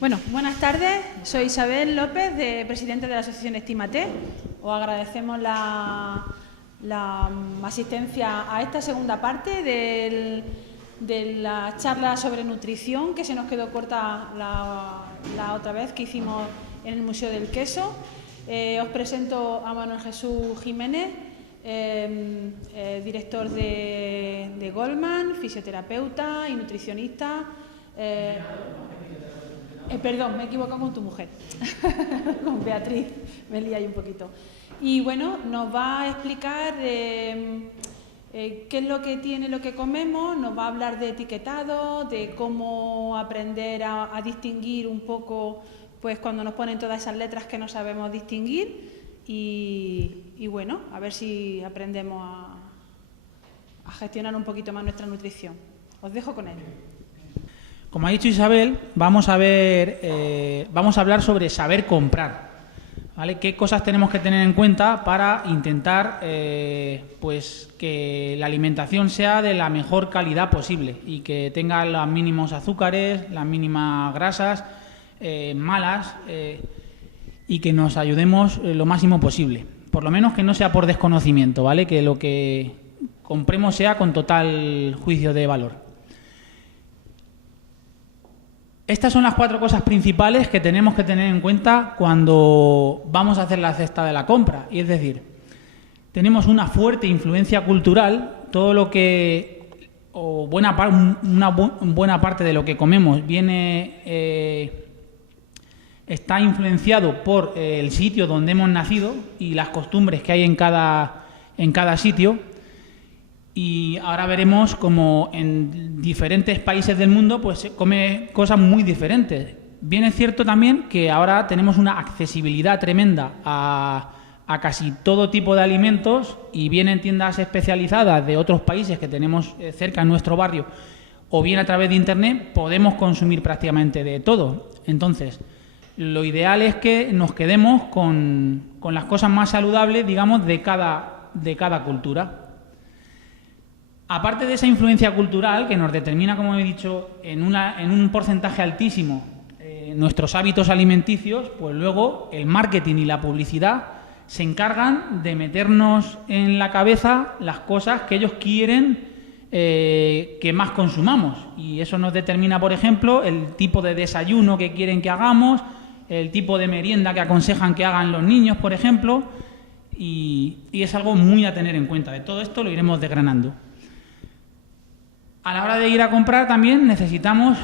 Bueno, buenas tardes. Soy Isabel López, presidenta de la Asociación Estímate. Os agradecemos la asistencia a esta segunda parte de la charla sobre nutrición, que se nos quedó corta la otra vez que hicimos en el Museo del Queso. Os presento a Manuel Jesús Jiménez, director de Goldman, fisioterapeuta y nutricionista. Perdón, me he equivocado con tu mujer, con Beatriz, me lié ahí un poquito. Y bueno, nos va a explicar qué es lo que tiene lo que comemos, nos va a hablar de etiquetado, de cómo aprender a distinguir un poco, pues cuando nos ponen todas esas letras que no sabemos distinguir y bueno, a ver si aprendemos a gestionar un poquito más nuestra nutrición. Os dejo con él. Como ha dicho Isabel, vamos a hablar sobre saber comprar, ¿vale? ¿Qué cosas tenemos que tener en cuenta para intentar pues que la alimentación sea de la mejor calidad posible y que tenga los mínimos azúcares, las mínimas grasas malas y que nos ayudemos lo máximo posible? Por lo menos que no sea por desconocimiento, ¿vale? Que lo que compremos sea con total juicio de valor. Estas son las 4 cosas principales que tenemos que tener en cuenta cuando vamos a hacer la cesta de la compra. Y es decir, tenemos una fuerte influencia cultural, todo lo que, o una buena parte de lo que comemos está influenciado por el sitio donde hemos nacido y las costumbres que hay en cada sitio. Y ahora veremos cómo en diferentes países del mundo pues se come cosas muy diferentes. Bien es cierto también que ahora tenemos una accesibilidad tremenda a casi todo tipo de alimentos, y bien en tiendas especializadas de otros países que tenemos cerca en nuestro barrio o bien a través de Internet podemos consumir prácticamente de todo. Entonces, lo ideal es que nos quedemos con las cosas más saludables, digamos, de cada cultura. Aparte de esa influencia cultural que nos determina, como he dicho, en un porcentaje altísimo nuestros hábitos alimenticios, pues luego el marketing y la publicidad se encargan de meternos en la cabeza las cosas que ellos quieren que más consumamos. Y eso nos determina, por ejemplo, el tipo de desayuno que quieren que hagamos, el tipo de merienda que aconsejan que hagan los niños, por ejemplo, y es algo muy a tener en cuenta. De todo esto lo iremos desgranando. A la hora de ir a comprar también necesitamos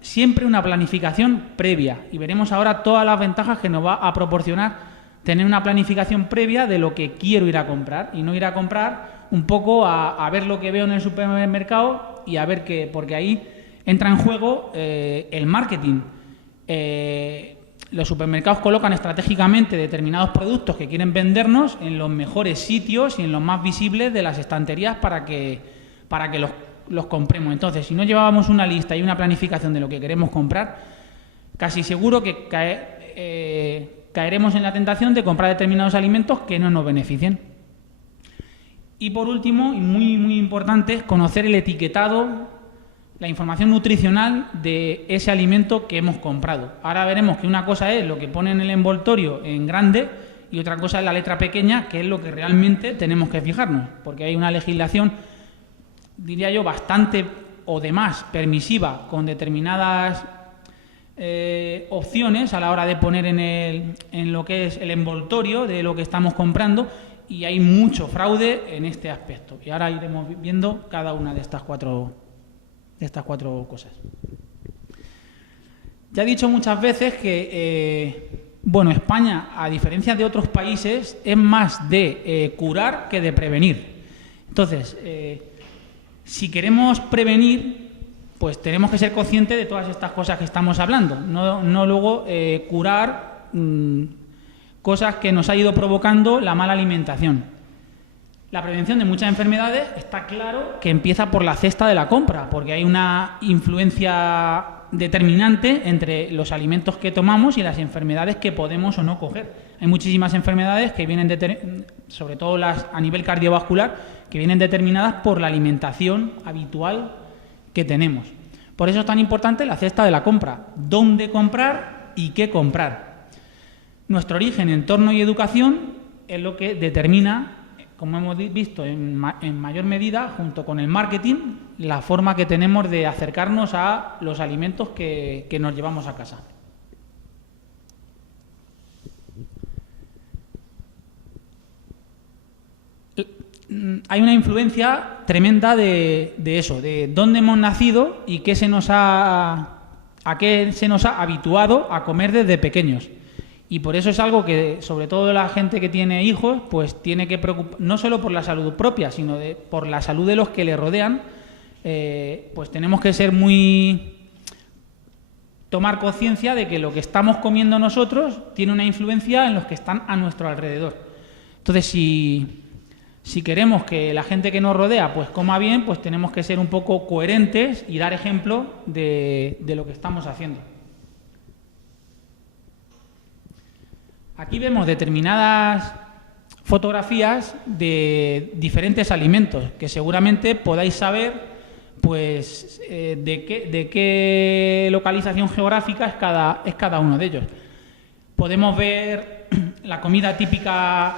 siempre una planificación previa, y veremos ahora todas las ventajas que nos va a proporcionar tener una planificación previa de lo que quiero ir a comprar, y no ir a comprar un poco a ver lo que veo en el supermercado y a ver qué, porque ahí entra en juego el marketing. Los supermercados colocan estratégicamente determinados productos que quieren vendernos en los mejores sitios y en los más visibles de las estanterías para que los compremos. Entonces, si no llevábamos una lista y una planificación de lo que queremos comprar, casi seguro que caeremos en la tentación de comprar determinados alimentos que no nos beneficien. Y por último, y muy, muy importante, conocer el etiquetado, la información nutricional de ese alimento que hemos comprado. Ahora veremos que una cosa es lo que pone en el envoltorio en grande y otra cosa es la letra pequeña, que es lo que realmente tenemos que fijarnos, porque hay una legislación, diría yo, bastante o de más permisiva con determinadas opciones a la hora de poner en lo que es el envoltorio de lo que estamos comprando, y hay mucho fraude en este aspecto. Y ahora iremos viendo cada una de estas cuatro cosas. Ya he dicho muchas veces que España, a diferencia de otros países, es más de curar que de prevenir. Entonces, si queremos prevenir, pues tenemos que ser conscientes de todas estas cosas que estamos hablando, no luego curar cosas que nos ha ido provocando la mala alimentación. La prevención de muchas enfermedades está claro que empieza por la cesta de la compra, porque hay una influencia determinante entre los alimentos que tomamos y las enfermedades que podemos o no coger. Hay muchísimas enfermedades que vienen, sobre todo las a nivel cardiovascular, que vienen determinadas por la alimentación habitual que tenemos. Por eso es tan importante la cesta de la compra. ¿Dónde comprar y qué comprar? Nuestro origen, entorno y educación es lo que determina, como hemos visto en mayor medida, junto con el marketing, la forma que tenemos de acercarnos a los alimentos que nos llevamos a casa. Hay una influencia tremenda de eso, de dónde hemos nacido y a qué se nos ha habituado a comer desde pequeños. Y por eso es algo que, sobre todo la gente que tiene hijos, pues tiene que preocupar, no solo por la salud propia, sino por la salud de los que le rodean. Pues tenemos que ser tomar conciencia de que lo que estamos comiendo nosotros tiene una influencia en los que están a nuestro alrededor. Entonces, si queremos que la gente que nos rodea pues coma bien, pues tenemos que ser un poco coherentes y dar ejemplo de lo que estamos haciendo. Aquí vemos determinadas fotografías de diferentes alimentos que seguramente podáis saber pues de qué localización geográfica es cada uno de ellos. Podemos ver la comida típica,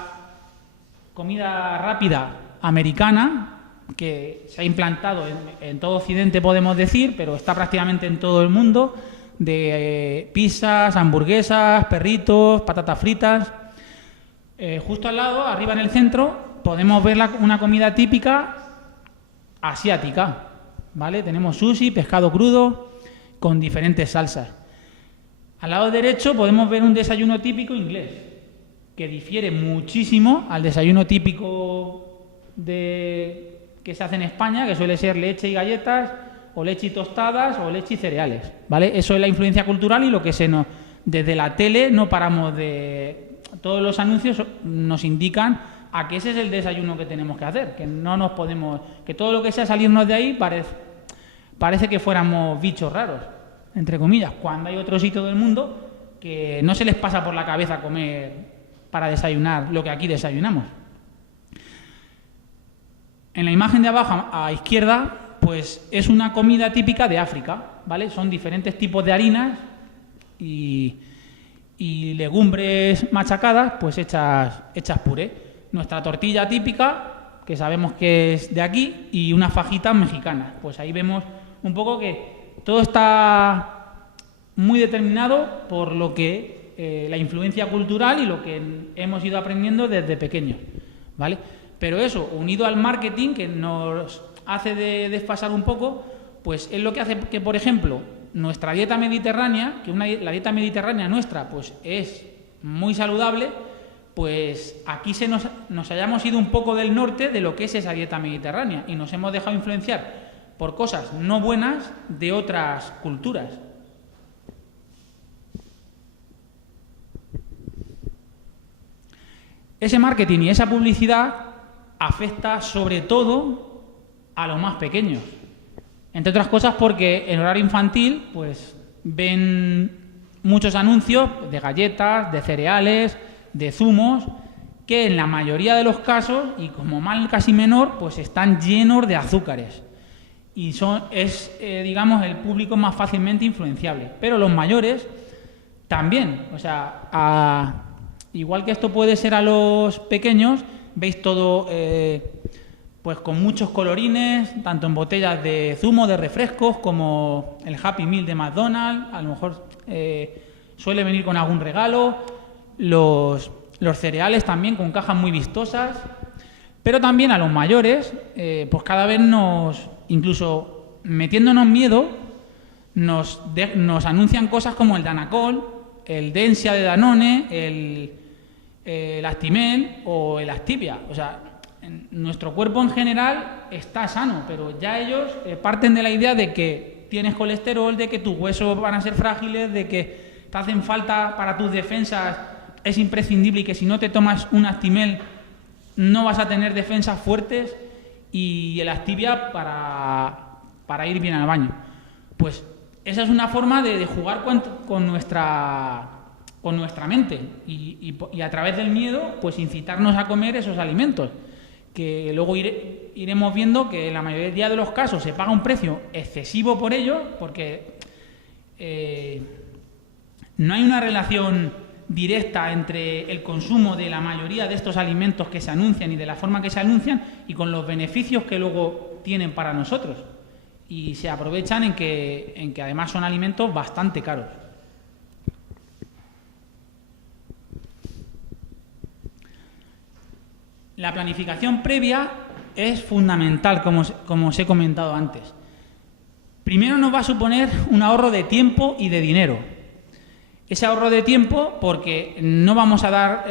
comida rápida americana, que se ha implantado en todo Occidente, podemos decir, pero está prácticamente en todo el mundo, de pizzas, hamburguesas, perritos, patatas fritas. Justo al lado, arriba en el centro, podemos ver una comida típica asiática, ¿vale? Tenemos sushi, pescado crudo, con diferentes salsas. Al lado derecho podemos ver un desayuno típico inglés, que difiere muchísimo al desayuno típico que se hace en España, que suele ser leche y galletas, o leche y tostadas, o leche y cereales, ¿vale? Eso es la influencia cultural y lo que desde la tele no paramos de... Todos los anuncios nos indican a que ese es el desayuno que tenemos que hacer, que no nos podemos... que todo lo que sea salirnos de ahí parece que fuéramos bichos raros, entre comillas, cuando hay otro sitio del mundo que no se les pasa por la cabeza comer para desayunar lo que aquí desayunamos. En la imagen de abajo a izquierda, pues es una comida típica de África, ¿vale? Son diferentes tipos de harinas y legumbres machacadas, pues hechas puré. Nuestra tortilla típica, que sabemos que es de aquí, y unas fajitas mexicanas. Pues ahí vemos un poco que todo está muy determinado por lo que la influencia cultural y lo que hemos ido aprendiendo desde pequeños, ¿vale? Pero eso, unido al marketing, que nos hace desfasar un poco, pues es lo que hace que, por ejemplo, nuestra dieta mediterránea, la dieta mediterránea nuestra pues es muy saludable, pues aquí nos hayamos ido un poco del norte de lo que es esa dieta mediterránea y nos hemos dejado influenciar por cosas no buenas de otras culturas. Ese marketing y esa publicidad afecta sobre todo a los más pequeños. Entre otras cosas porque en horario infantil pues ven muchos anuncios de galletas, de cereales, de zumos, que en la mayoría de los casos, y como mal casi menor, pues están llenos de azúcares. Y digamos, el público más fácilmente influenciable. Pero los mayores también. O sea, igual que esto puede ser a los pequeños, veis todo pues con muchos colorines, tanto en botellas de zumo, de refrescos, como el Happy Meal de McDonald's. A lo mejor suele venir con algún regalo. Los cereales también con cajas muy vistosas. Pero también a los mayores, pues cada vez incluso metiéndonos miedo, nos anuncian cosas como el Danacol, el Densia de Danone, el Actimel o el Activia. O sea, nuestro cuerpo en general está sano, pero ya ellos parten de la idea de que tienes colesterol, de que tus huesos van a ser frágiles, de que te hacen falta para tus defensas, es imprescindible, y que si no te tomas un Actimel no vas a tener defensas fuertes, y el Activia para ir bien al baño. Pues esa es una forma de jugar con nuestra mente y a través del miedo pues incitarnos a comer esos alimentos que luego iremos viendo que en la mayoría de los casos se paga un precio excesivo por ello, porque no hay una relación directa entre el consumo de la mayoría de estos alimentos que se anuncian y de la forma que se anuncian y con los beneficios que luego tienen para nosotros. Y se aprovechan en que además son alimentos bastante caros. La planificación previa es fundamental, como os he comentado antes. Primero nos va a suponer un ahorro de tiempo y de dinero. Ese ahorro de tiempo porque no vamos a dar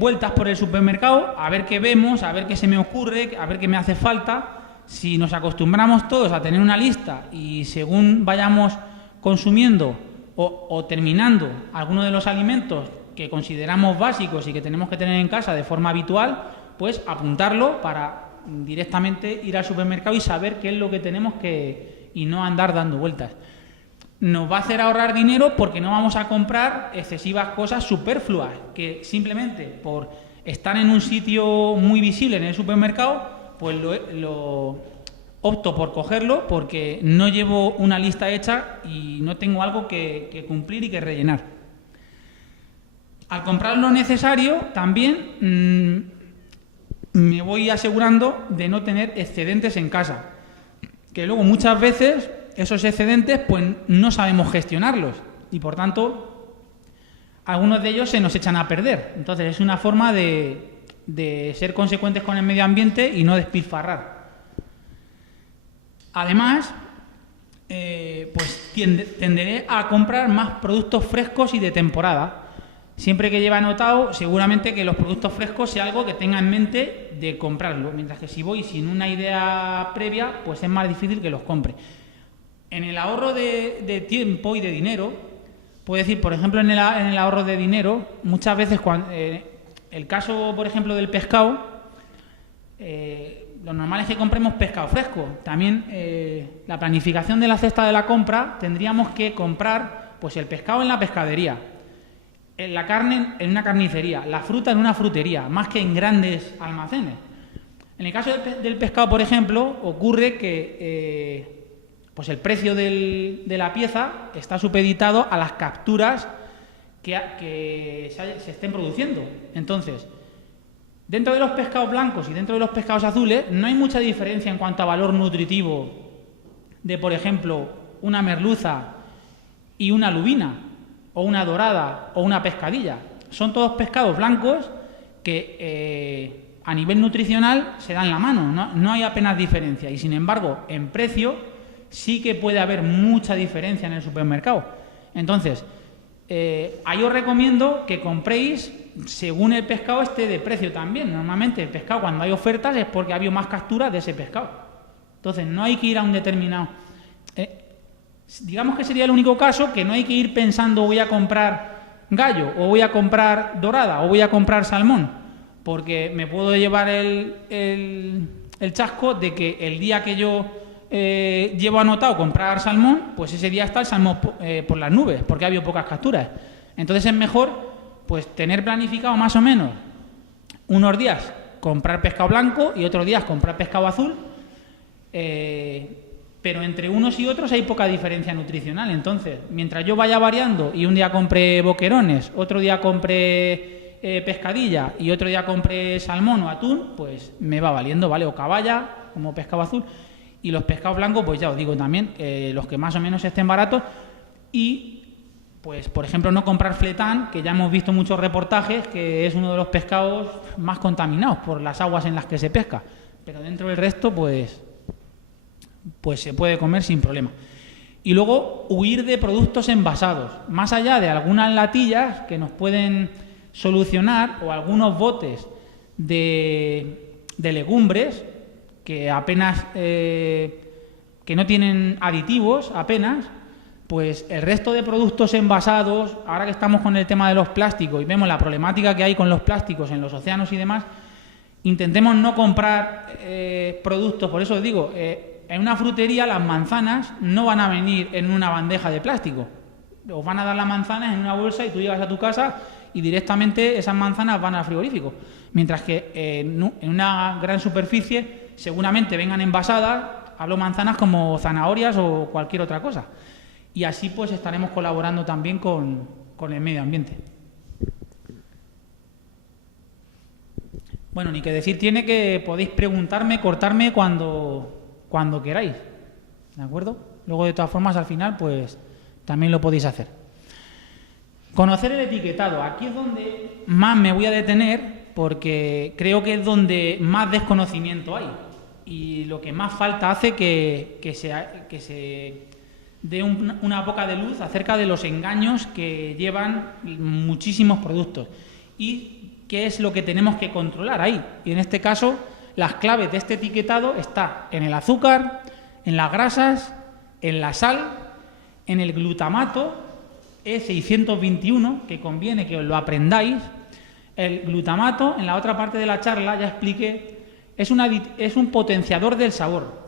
vueltas por el supermercado a ver qué vemos, a ver qué se me ocurre, a ver qué me hace falta. Si nos acostumbramos todos a tener una lista y según vayamos consumiendo o terminando alguno de los alimentos que consideramos básicos y que tenemos que tener en casa de forma habitual, pues apuntarlo para directamente ir al supermercado y saber qué es lo que tenemos y no andar dando vueltas. Nos va a hacer ahorrar dinero porque no vamos a comprar excesivas cosas superfluas, que simplemente por estar en un sitio muy visible en el supermercado, pues lo opto por cogerlo porque no llevo una lista hecha y no tengo algo que cumplir y que rellenar. Al comprar lo necesario también me voy asegurando de no tener excedentes en casa, que luego muchas veces esos excedentes pues no sabemos gestionarlos y por tanto algunos de ellos se nos echan a perder. Entonces es una forma de ser consecuentes con el medio ambiente y no despilfarrar. Además, pues tenderé a comprar más productos frescos y de temporada. Siempre que lleve anotado, seguramente que los productos frescos sea algo que tenga en mente de comprarlo, mientras que si voy sin una idea previa, pues es más difícil que los compre. En el ahorro de tiempo y de dinero, puedo decir, por ejemplo, en el ahorro de dinero, muchas veces cuando el caso, por ejemplo, del pescado, lo normal es que compremos pescado fresco. También la planificación de la cesta de la compra, tendríamos que comprar pues el pescado en la pescadería, la carne en una carnicería, la fruta en una frutería, más que en grandes almacenes. En el caso del pescado, por ejemplo, ocurre que pues el precio de la pieza está supeditado a las capturas que se estén produciendo. Entonces, dentro de los pescados blancos y dentro de los pescados azules no hay mucha diferencia en cuanto a valor nutritivo de, por ejemplo, una merluza y una lubina, o una dorada, o una pescadilla. Son todos pescados blancos que a nivel nutricional se dan la mano, no hay apenas diferencia. Y sin embargo, en precio sí que puede haber mucha diferencia en el supermercado. Entonces, ahí os recomiendo que compréis según el pescado esté de precio también. Normalmente el pescado, cuando hay ofertas, es porque ha habido más capturas de ese pescado. Entonces no hay que ir a un determinado... digamos que sería el único caso que no hay que ir pensando voy a comprar gallo, o voy a comprar dorada, o voy a comprar salmón, porque me puedo llevar el chasco de que el día que yo llevo anotado comprar salmón, pues ese día está el salmón por las nubes, porque ha habido pocas capturas. Entonces es mejor pues tener planificado más o menos unos días comprar pescado blanco y otros días comprar pescado azul, pero entre unos y otros hay poca diferencia nutricional. Entonces, mientras yo vaya variando y un día compre boquerones, otro día compre pescadilla y otro día compre salmón o atún, pues me va valiendo, ¿vale? O caballa, como pescado azul. Y los pescados blancos, pues ya os digo también, los que más o menos estén baratos. Y, pues, por ejemplo, no comprar fletán, que ya hemos visto muchos reportajes, que es uno de los pescados más contaminados por las aguas en las que se pesca. Pero dentro del resto, pues se puede comer sin problema. Y luego, huir de productos envasados. Más allá de algunas latillas que nos pueden solucionar, o algunos botes de legumbres, que apenas que no tienen aditivos apenas, pues el resto de productos envasados, ahora que estamos con el tema de los plásticos y vemos la problemática que hay con los plásticos en los océanos y demás, intentemos no comprar productos. Por eso os digo, en una frutería las manzanas no van a venir en una bandeja de plástico, os van a dar las manzanas en una bolsa y tú llegas a tu casa y directamente esas manzanas van al frigorífico. Mientras que en una gran superficie seguramente vengan envasadas, hablo manzanas como zanahorias o cualquier otra cosa. Y así pues estaremos colaborando también con el medio ambiente. Bueno, ni que decir tiene que podéis preguntarme, cortarme cuando queráis, ¿de acuerdo? Luego, de todas formas, al final, pues también lo podéis hacer. Conocer el etiquetado. Aquí es donde más me voy a detener porque creo que es donde más desconocimiento hay y lo que más falta hace que se dé una poca de luz acerca de los engaños que llevan muchísimos productos y qué es lo que tenemos que controlar ahí. Y en este caso, las claves de este etiquetado están en el azúcar, en las grasas, en la sal, en el glutamato E621, que conviene que os lo aprendáis. El glutamato, en la otra parte de la charla ya expliqué, es un potenciador del sabor,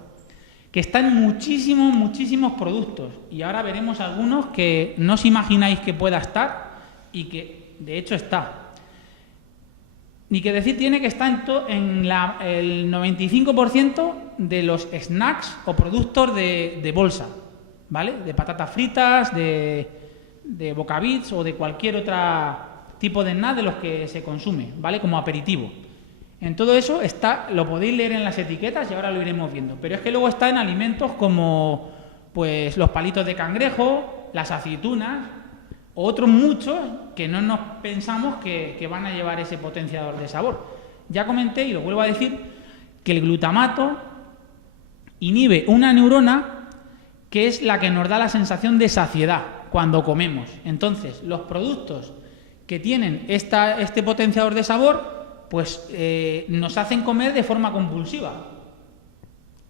que está en muchísimos productos. Y ahora veremos algunos que no os imagináis que pueda estar y que de hecho está. Ni que decir tiene que estar en el 95% de los snacks o productos de bolsa, ¿vale? De patatas fritas, de bocabits o de cualquier otro tipo de snack de los que se consume, ¿vale? Como aperitivo. En todo eso está, lo podéis leer en las etiquetas y ahora lo iremos viendo. Pero es que luego está en alimentos como pues los palitos de cangrejo, las aceitunas, otros muchos que no nos pensamos que van a llevar ese potenciador de sabor. Ya comenté, y lo vuelvo a decir, que el glutamato inhibe una neurona que es la que nos da la sensación de saciedad cuando comemos. Entonces, los productos que tienen este potenciador de sabor, pues nos hacen comer de forma compulsiva.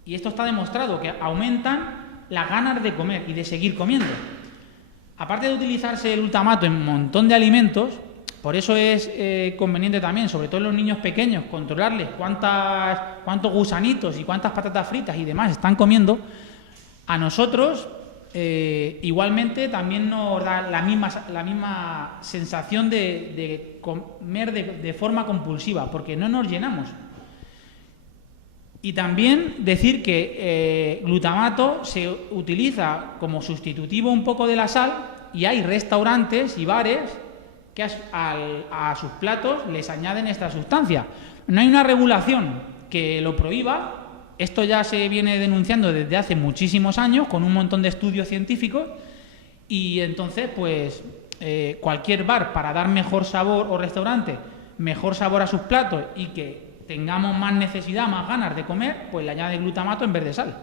Y esto está demostrado, que aumentan las ganas de comer y de seguir comiendo. Aparte de utilizarse el glutamato en un montón de alimentos, por eso es conveniente también, sobre todo en los niños pequeños, controlarles cuántos gusanitos y cuántas patatas fritas y demás están comiendo. A nosotros, igualmente, también nos da la misma sensación de comer de forma compulsiva, porque no nos llenamos. Y también decir que glutamato se utiliza como sustitutivo un poco de la sal y hay restaurantes y bares que a sus platos les añaden esta sustancia. No hay una regulación que lo prohíba. Esto ya se viene denunciando desde hace muchísimos años con un montón de estudios científicos y entonces pues cualquier bar para dar mejor sabor o restaurante, mejor sabor a sus platos y que tengamos más necesidad, más ganas de comer, pues le añade glutamato en vez de sal.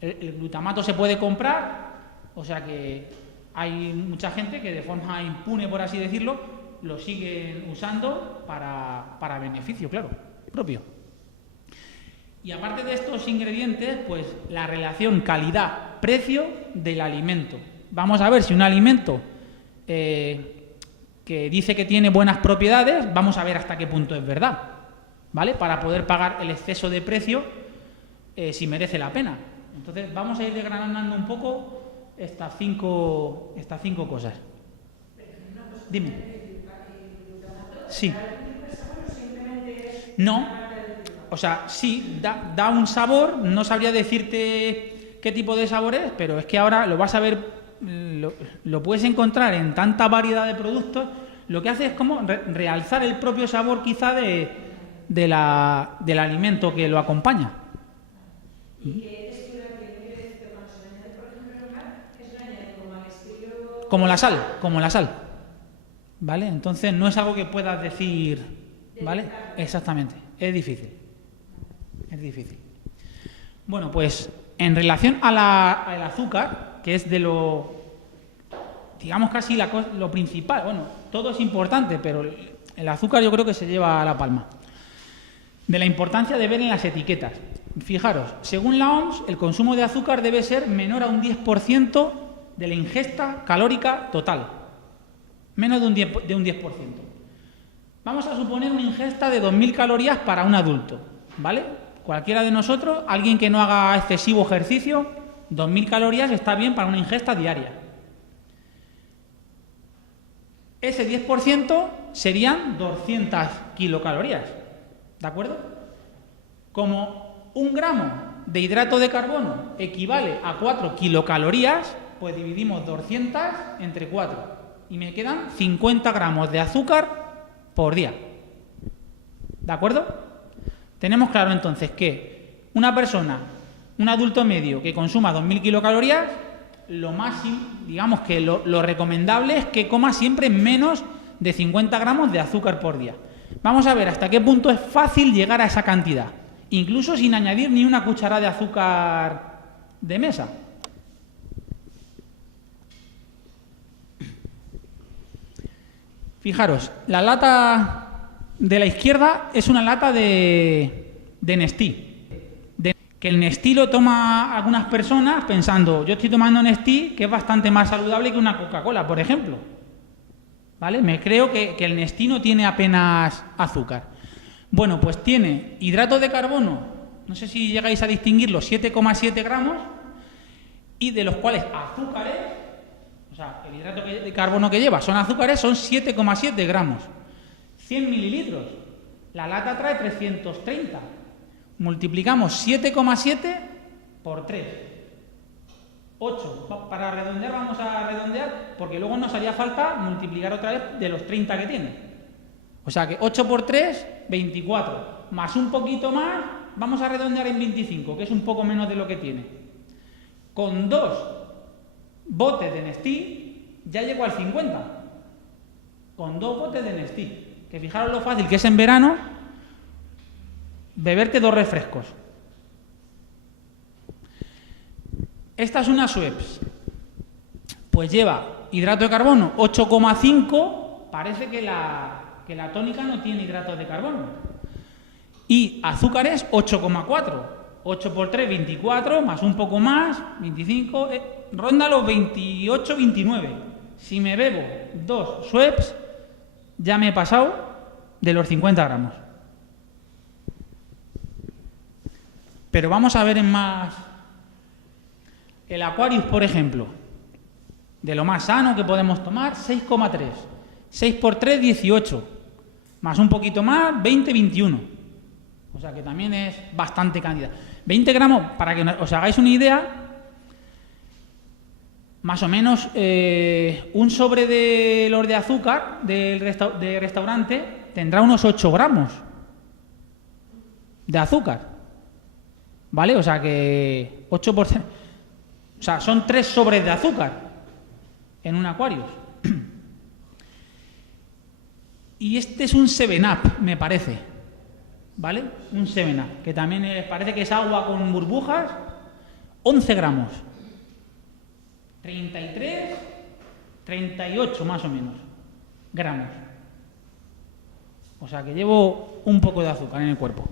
El glutamato se puede comprar, o sea que hay mucha gente que de forma impune, por así decirlo, lo siguen usando para beneficio, claro, propio. Y aparte de estos ingredientes, pues la relación calidad-precio del alimento. Vamos a ver si un alimento que dice que tiene buenas propiedades, vamos a ver hasta qué punto es verdad, ¿vale? Para poder pagar el exceso de precio si merece la pena. Entonces vamos a ir desgranando un poco estas cinco cosas. Dime. Sí. No. O sea, sí, da un sabor, no sabría decirte qué tipo de sabor es, pero es que ahora lo vas a ver, lo puedes encontrar en tanta variedad de productos, lo que hace es como realzar el propio sabor quizá del alimento que lo acompaña. ¿Y qué textura tiene cuando se le añade, por ejemplo, el mar? ¿Qué se le añade? ¿Como al estilo? Como la sal, ¿vale? Entonces no es algo que puedas decir, ¿vale? Exactamente, es difícil. Es difícil. Bueno, pues en relación al azúcar, que es de lo, digamos casi lo principal, bueno, todo es importante, pero el azúcar yo creo que se lleva a la palma. De la importancia de ver en las etiquetas. Fijaros, según la OMS, el consumo de azúcar debe ser menor a un 10% de la ingesta calórica total. Menos de un 10%. Vamos a suponer una ingesta de 2.000 calorías para un adulto, ¿vale? Cualquiera de nosotros, alguien que no haga excesivo ejercicio, 2.000 calorías está bien para una ingesta diaria. ese 10% serían 200 kilocalorías. ¿De acuerdo? Como 1 gramo de hidrato de carbono equivale a 4 kilocalorías, pues dividimos 200 entre 4 y me quedan 50 gramos de azúcar por día. ¿De acuerdo? Tenemos claro entonces que una persona, un adulto medio que consuma 2000 kilocalorías, lo más, digamos que lo recomendable es que coma siempre menos de 50 gramos de azúcar por día. Vamos a ver hasta qué punto es fácil llegar a esa cantidad, incluso sin añadir ni una cucharada de azúcar de mesa. Fijaros, la lata de la izquierda es una lata de Nestí. Que el Nestí lo toma algunas personas pensando, yo estoy tomando Nestí, que es bastante más saludable que una Coca-Cola, por ejemplo. ¿Vale? Me creo que el Nestí no tiene apenas azúcar. Bueno, pues tiene hidrato de carbono, no sé si llegáis a distinguirlo, 7,7 gramos, y de los cuales azúcares, o sea, el hidrato de carbono que lleva son azúcares, son 7,7 gramos. 100 mililitros. La lata trae 330. Multiplicamos 7,7 por 3. 8. Para redondear vamos a redondear porque luego nos haría falta multiplicar otra vez de los 30 que tiene. O sea que 8 por 3, 24. Más un poquito más, vamos a redondear en 25, que es un poco menos de lo que tiene. Con 2 botes de Nestí ya llego al 50. Con 2 botes de Nestí. Que fijaros lo fácil que es en verano beberte 2 refrescos. Esta es una Schweppes. Pues lleva hidrato de carbono 8,5. Parece que la tónica no tiene hidrato de carbono. Y azúcares 8,4. 8 por 3, 24, más un poco más, 25. Ronda los 28, 29. Si me bebo 2 Schweppes, ya me he pasado de los 50 gramos. Pero vamos a ver en más. El Aquarius, por ejemplo, de lo más sano que podemos tomar, 6,3. 6 por 3, 18. Más un poquito más, 20, 21. O sea que también es bastante cantidad. 20 gramos, para que os hagáis una idea, más o menos un sobre de los de azúcar de restaurante tendrá unos 8 gramos de azúcar. ¿Vale? O sea que 8%. O sea, son 3 sobres de azúcar en un Aquarius. Y este es un 7-Up, me parece. ¿Vale? Un 7-Up, que también parece que es agua con burbujas. 11 gramos. 33, 38 más o menos gramos. O sea que llevo un poco de azúcar en el cuerpo.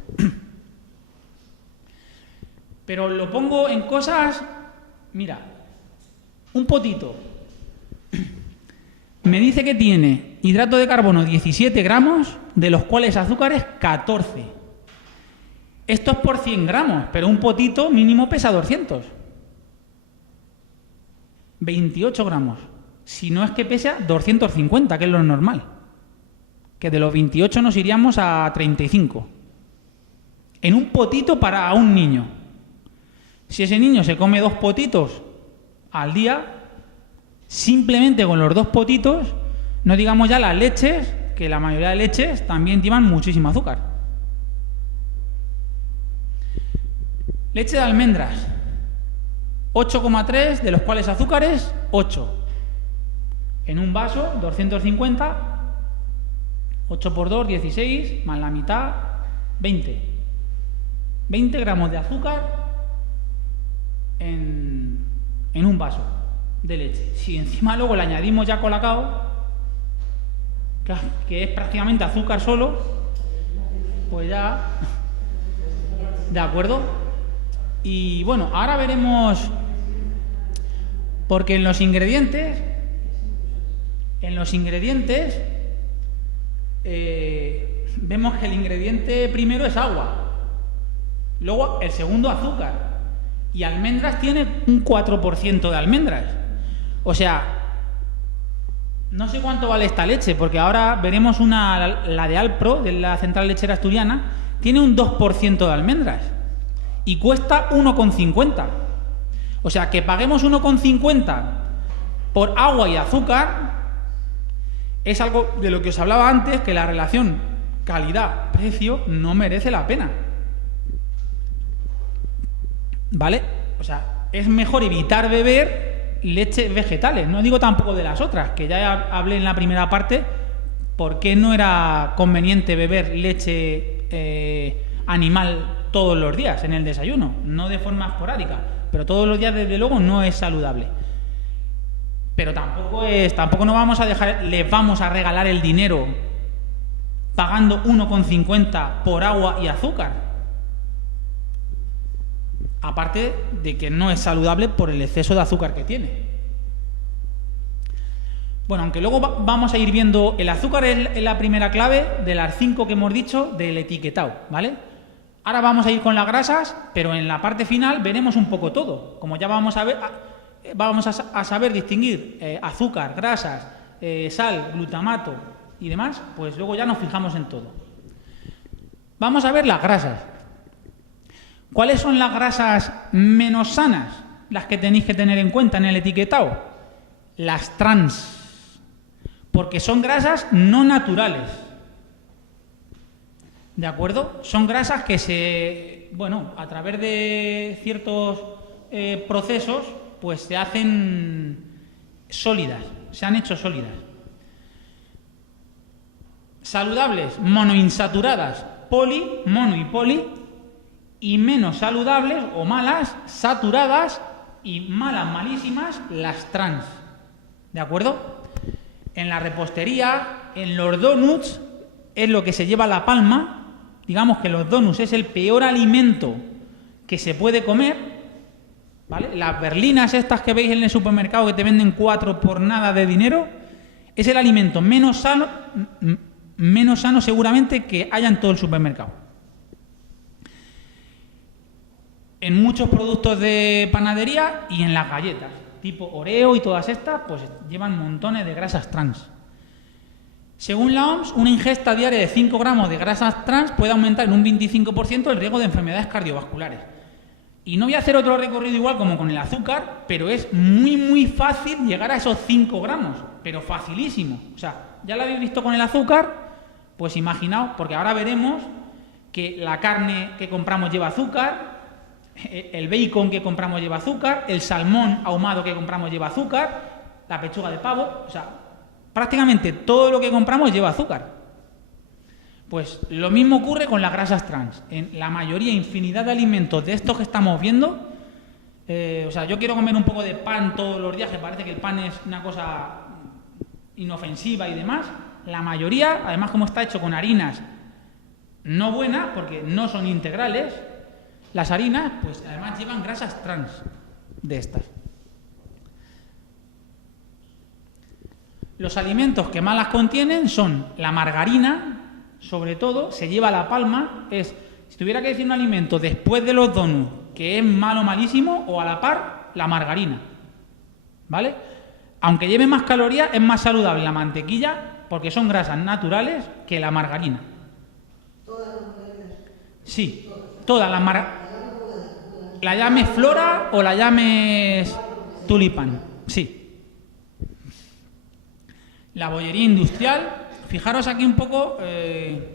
Pero lo pongo en cosas. Mira, un potito. Me dice que tiene hidrato de carbono 17 gramos, de los cuales azúcares 14. Esto es por 100 gramos, pero un potito mínimo pesa 200. 28 gramos. Si no es que pesa 250, que es lo normal. Que de los 28 nos iríamos a 35. En un potito para un niño. Si ese niño se come 2 potitos al día, simplemente con los 2 potitos, no digamos ya las leches, que la mayoría de leches también llevan muchísimo azúcar. Leche de almendras. 8,3, de los cuales azúcares 8. En un vaso, 250, 8 por 2, 16, más la mitad, 20. 20 gramos de azúcar en un vaso de leche. Si encima luego le añadimos ya colacao, que es prácticamente azúcar solo, pues ya... ¿De acuerdo? Y bueno, ahora veremos, porque en los ingredientes vemos que el ingrediente primero es agua, luego el segundo azúcar, y almendras tiene un 4% de almendras. O sea, No sé cuánto vale esta leche, porque ahora veremos la de Alpro, de la Central Lechera Asturiana, tiene un 2% de almendras y cuesta 1,50. O sea, que paguemos 1,50 por agua y azúcar es algo de lo que os hablaba antes, que la relación calidad-precio no merece la pena. ¿Vale? O sea, es mejor evitar beber leche vegetales. No digo tampoco de las otras, que ya hablé en la primera parte por qué no era conveniente beber leche animal todos los días en el desayuno, no de forma esporádica, pero todos los días desde luego no es saludable. Pero tampoco nos vamos a dejar, les vamos a regalar el dinero pagando 1,50 por agua y azúcar. Aparte de que no es saludable por el exceso de azúcar que tiene. Bueno, aunque luego vamos a ir viendo, el azúcar es la primera clave de las 5 que hemos dicho del etiquetado, ¿vale? Ahora vamos a ir con las grasas, pero en la parte final veremos un poco todo. Como ya vamos a ver, vamos a saber distinguir azúcar, grasas, sal, glutamato y demás, pues luego ya nos fijamos en todo. Vamos a ver las grasas. ¿Cuáles son las grasas menos sanas? Las que tenéis que tener en cuenta en el etiquetado. Las trans. Porque son grasas no naturales. ¿De acuerdo? Son grasas que a través de ciertos procesos, pues se hacen sólidas. Se han hecho sólidas. Saludables, monoinsaturadas, mono y poli. Y menos saludables o malas, saturadas y malísimas, las trans. ¿De acuerdo? En la repostería, en los donuts, es lo que se lleva la palma. Digamos que los donuts es el peor alimento que se puede comer, ¿vale? Las berlinas estas que veis en el supermercado que te venden 4 por nada de dinero, es el alimento menos sano seguramente que haya en todo el supermercado. En muchos productos de panadería y en las galletas, tipo Oreo y todas estas, pues llevan montones de grasas trans. Según la OMS, una ingesta diaria de 5 gramos de grasas trans puede aumentar en un 25% el riesgo de enfermedades cardiovasculares. Y no voy a hacer otro recorrido igual como con el azúcar, pero es muy fácil llegar a esos 5 gramos, pero facilísimo. O sea, ya lo habéis visto con el azúcar, pues imaginaos, porque ahora veremos que la carne que compramos lleva azúcar, el bacon que compramos lleva azúcar, el salmón ahumado que compramos lleva azúcar, la pechuga de pavo, o sea, prácticamente todo lo que compramos lleva azúcar. Pues lo mismo ocurre con las grasas trans. En la mayoría, infinidad de alimentos de estos que estamos viendo, o sea, yo quiero comer un poco de pan todos los días, que parece que el pan es una cosa inofensiva y demás. La mayoría, además como está hecho con harinas no buenas, porque no son integrales, las harinas, pues además llevan grasas trans de estas. Los alimentos que más las contienen son la margarina, sobre todo, se lleva la palma. Si tuviera que decir un alimento después de los donuts que es malo, malísimo, o a la par, la margarina. ¿Vale? Aunque lleve más calorías, es más saludable la mantequilla, porque son grasas naturales, que la margarina. ¿Todas las margarinas? Sí, todas las margarinas. La llames Flora o la llames Tulipán, sí. La bollería industrial, fijaros aquí un poco,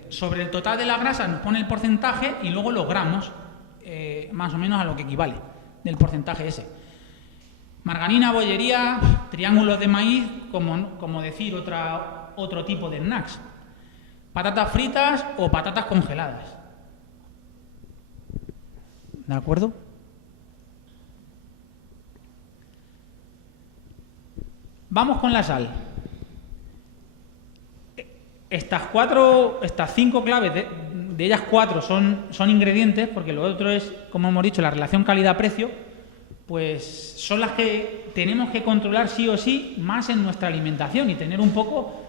sobre el total de la grasa nos pone el porcentaje y luego los gramos, más o menos a lo que equivale del porcentaje ese. Margarina, bollería, triángulos de maíz, como decir otro tipo de snacks. Patatas fritas o patatas congeladas. ¿De acuerdo? Vamos con la sal. Estas 5 claves, de ellas 4 son ingredientes, porque lo otro es, como hemos dicho, la relación calidad-precio, pues son las que tenemos que controlar sí o sí más en nuestra alimentación y tener un poco,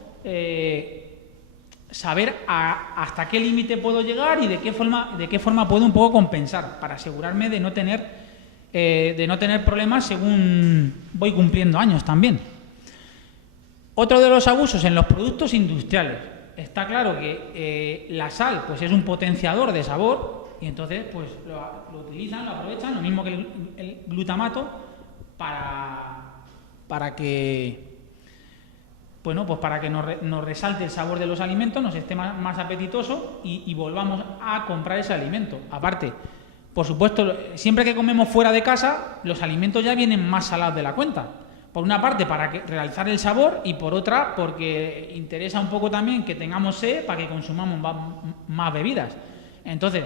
saber hasta qué límite puedo llegar y de qué forma puedo un poco compensar, para asegurarme de no tener problemas según voy cumpliendo años también. Otro de los abusos en los productos industriales. Está claro que la sal pues es un potenciador de sabor y entonces pues lo utilizan, lo aprovechan, lo mismo que el glutamato para que bueno, pues para que nos resalte el sabor de los alimentos, nos esté más apetitoso y volvamos a comprar ese alimento. Aparte, por supuesto, siempre que comemos fuera de casa, los alimentos ya vienen más salados de la cuenta. Por una parte, para realzar el sabor y por otra, porque interesa un poco también que tengamos sed para que consumamos más bebidas. Entonces,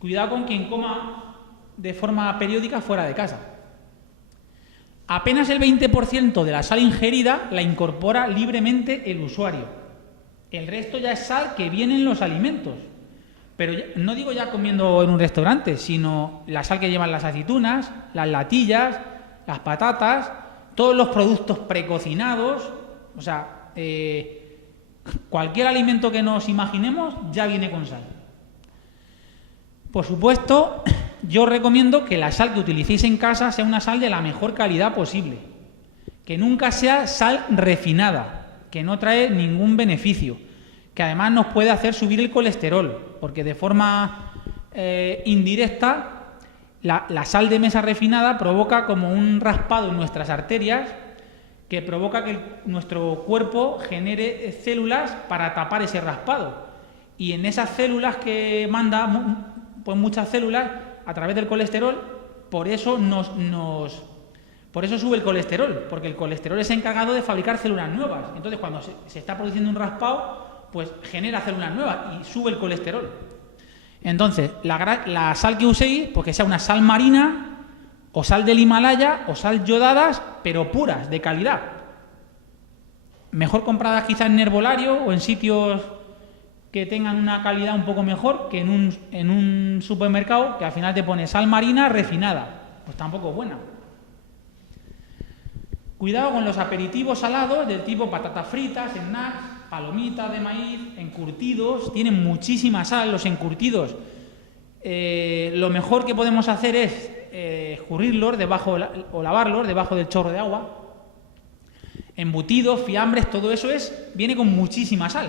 cuidado con quien coma de forma periódica fuera de casa. Apenas el 20% de la sal ingerida la incorpora libremente el usuario. El resto ya es sal que viene en los alimentos. Pero no digo ya comiendo en un restaurante, sino la sal que llevan las aceitunas, las latillas, las patatas, todos los productos precocinados. O sea, cualquier alimento que nos imaginemos ya viene con sal. Por supuesto, yo os recomiendo que la sal que utilicéis en casa sea una sal de la mejor calidad posible. Que nunca sea sal refinada, que no trae ningún beneficio. Que además nos puede hacer subir el colesterol, porque de forma indirecta la sal de mesa refinada provoca como un raspado en nuestras arterias que provoca que nuestro cuerpo genere células para tapar ese raspado. Y en esas células que manda, pues muchas células, a través del colesterol, por eso por eso sube el colesterol, porque el colesterol es encargado de fabricar células nuevas. Entonces, cuando se está produciendo un raspado, pues genera células nuevas y sube el colesterol. Entonces, la sal que uséis, pues que sea una sal marina, o sal del Himalaya, o sal yodadas, pero puras, de calidad. Mejor compradas quizás en herbolario o en sitios que tengan una calidad un poco mejor que en un supermercado que al final te pone sal marina refinada. Pues tampoco es buena. Cuidado con los aperitivos salados del tipo patatas fritas, snacks, palomitas de maíz, encurtidos. Tienen muchísima sal los encurtidos. Lo mejor que podemos hacer es escurrirlos o lavarlos debajo del chorro de agua. Embutidos, fiambres, todo eso viene con muchísima sal.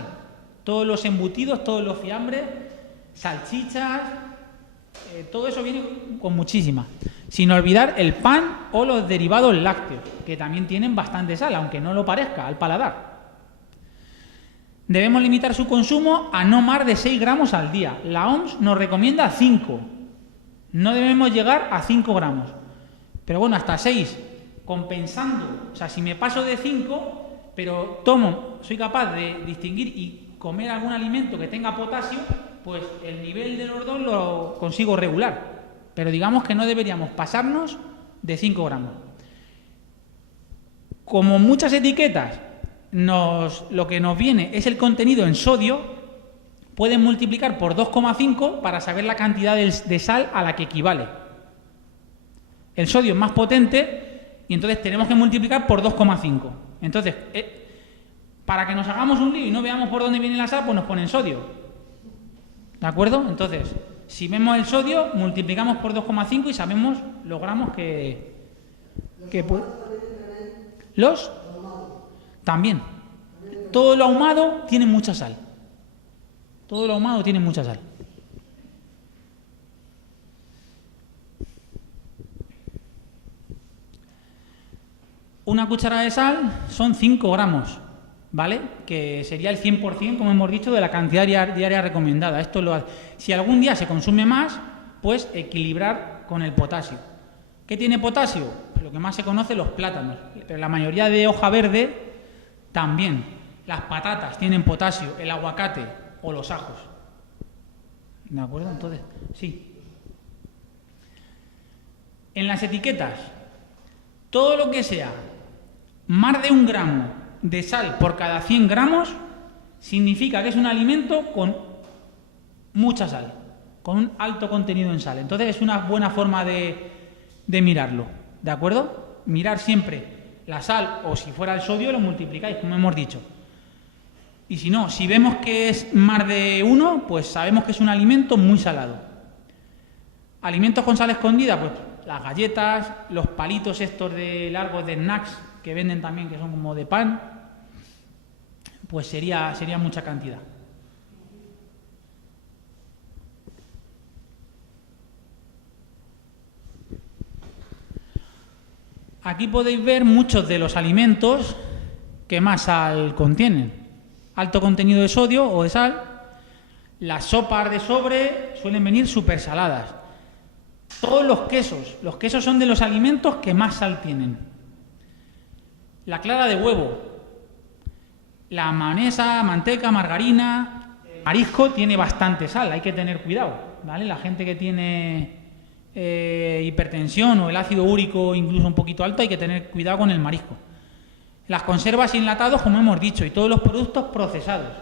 Todos los embutidos, todos los fiambres, salchichas, todo eso viene con muchísima. Sin olvidar el pan o los derivados lácteos, que también tienen bastante sal, aunque no lo parezca al paladar. Debemos limitar su consumo a no más de 6 gramos al día. La OMS nos recomienda 5. No debemos llegar a 5 gramos. Pero bueno, hasta 6, compensando. O sea, si me paso de 5, pero soy capaz de distinguir y comer algún alimento que tenga potasio, pues el nivel de los dos lo consigo regular. Pero digamos que no deberíamos pasarnos de 5 gramos. Como muchas etiquetas lo que nos viene es el contenido en sodio, pueden multiplicar por 2,5 para saber la cantidad de sal a la que equivale. El sodio es más potente y entonces tenemos que multiplicar por 2,5. Entonces, para que nos hagamos un lío y no veamos por dónde viene la sal, pues nos ponen sodio. ¿De acuerdo? Entonces, si vemos el sodio, multiplicamos por 2,5 y sabemos los gramos que ¿Los? También. Todo lo ahumado tiene mucha sal. Todo lo ahumado tiene mucha sal. Una cucharada de sal son 5 gramos, ¿vale? Que sería el 100%, como hemos dicho, de la cantidad diaria recomendada. Si algún día se consume más, pues equilibrar con el potasio. ¿Qué tiene potasio? Lo que más se conoce, los plátanos. Pero la mayoría de hoja verde también. Las patatas tienen potasio, el aguacate o los ajos. ¿De acuerdo? Entonces, sí. En las etiquetas, todo lo que sea más de 1 gramo de sal por cada 100 gramos significa que es un alimento con mucha sal, con un alto contenido en sal. Entonces es una buena forma de mirarlo, ¿de acuerdo? Mirar siempre la sal, o si fuera el sodio lo multiplicáis, como hemos dicho. Y si no, si vemos que es más de 1, pues sabemos que es un alimento muy salado. Alimentos con sal escondida, pues las galletas, los palitos estos de largos de snacks que venden también, que son como de pan, pues sería mucha cantidad. Aquí podéis ver muchos de los alimentos que más sal contienen. Alto contenido de sodio o de sal. Las sopas de sobre suelen venir súper saladas. Todos los quesos son de los alimentos que más sal tienen. La clara de huevo, la mayonesa, manteca, margarina, marisco tiene bastante sal, hay que tener cuidado, ¿vale? La gente que tiene hipertensión o el ácido úrico incluso un poquito alto, hay que tener cuidado con el marisco. Las conservas y enlatados, como hemos dicho, y todos los productos procesados,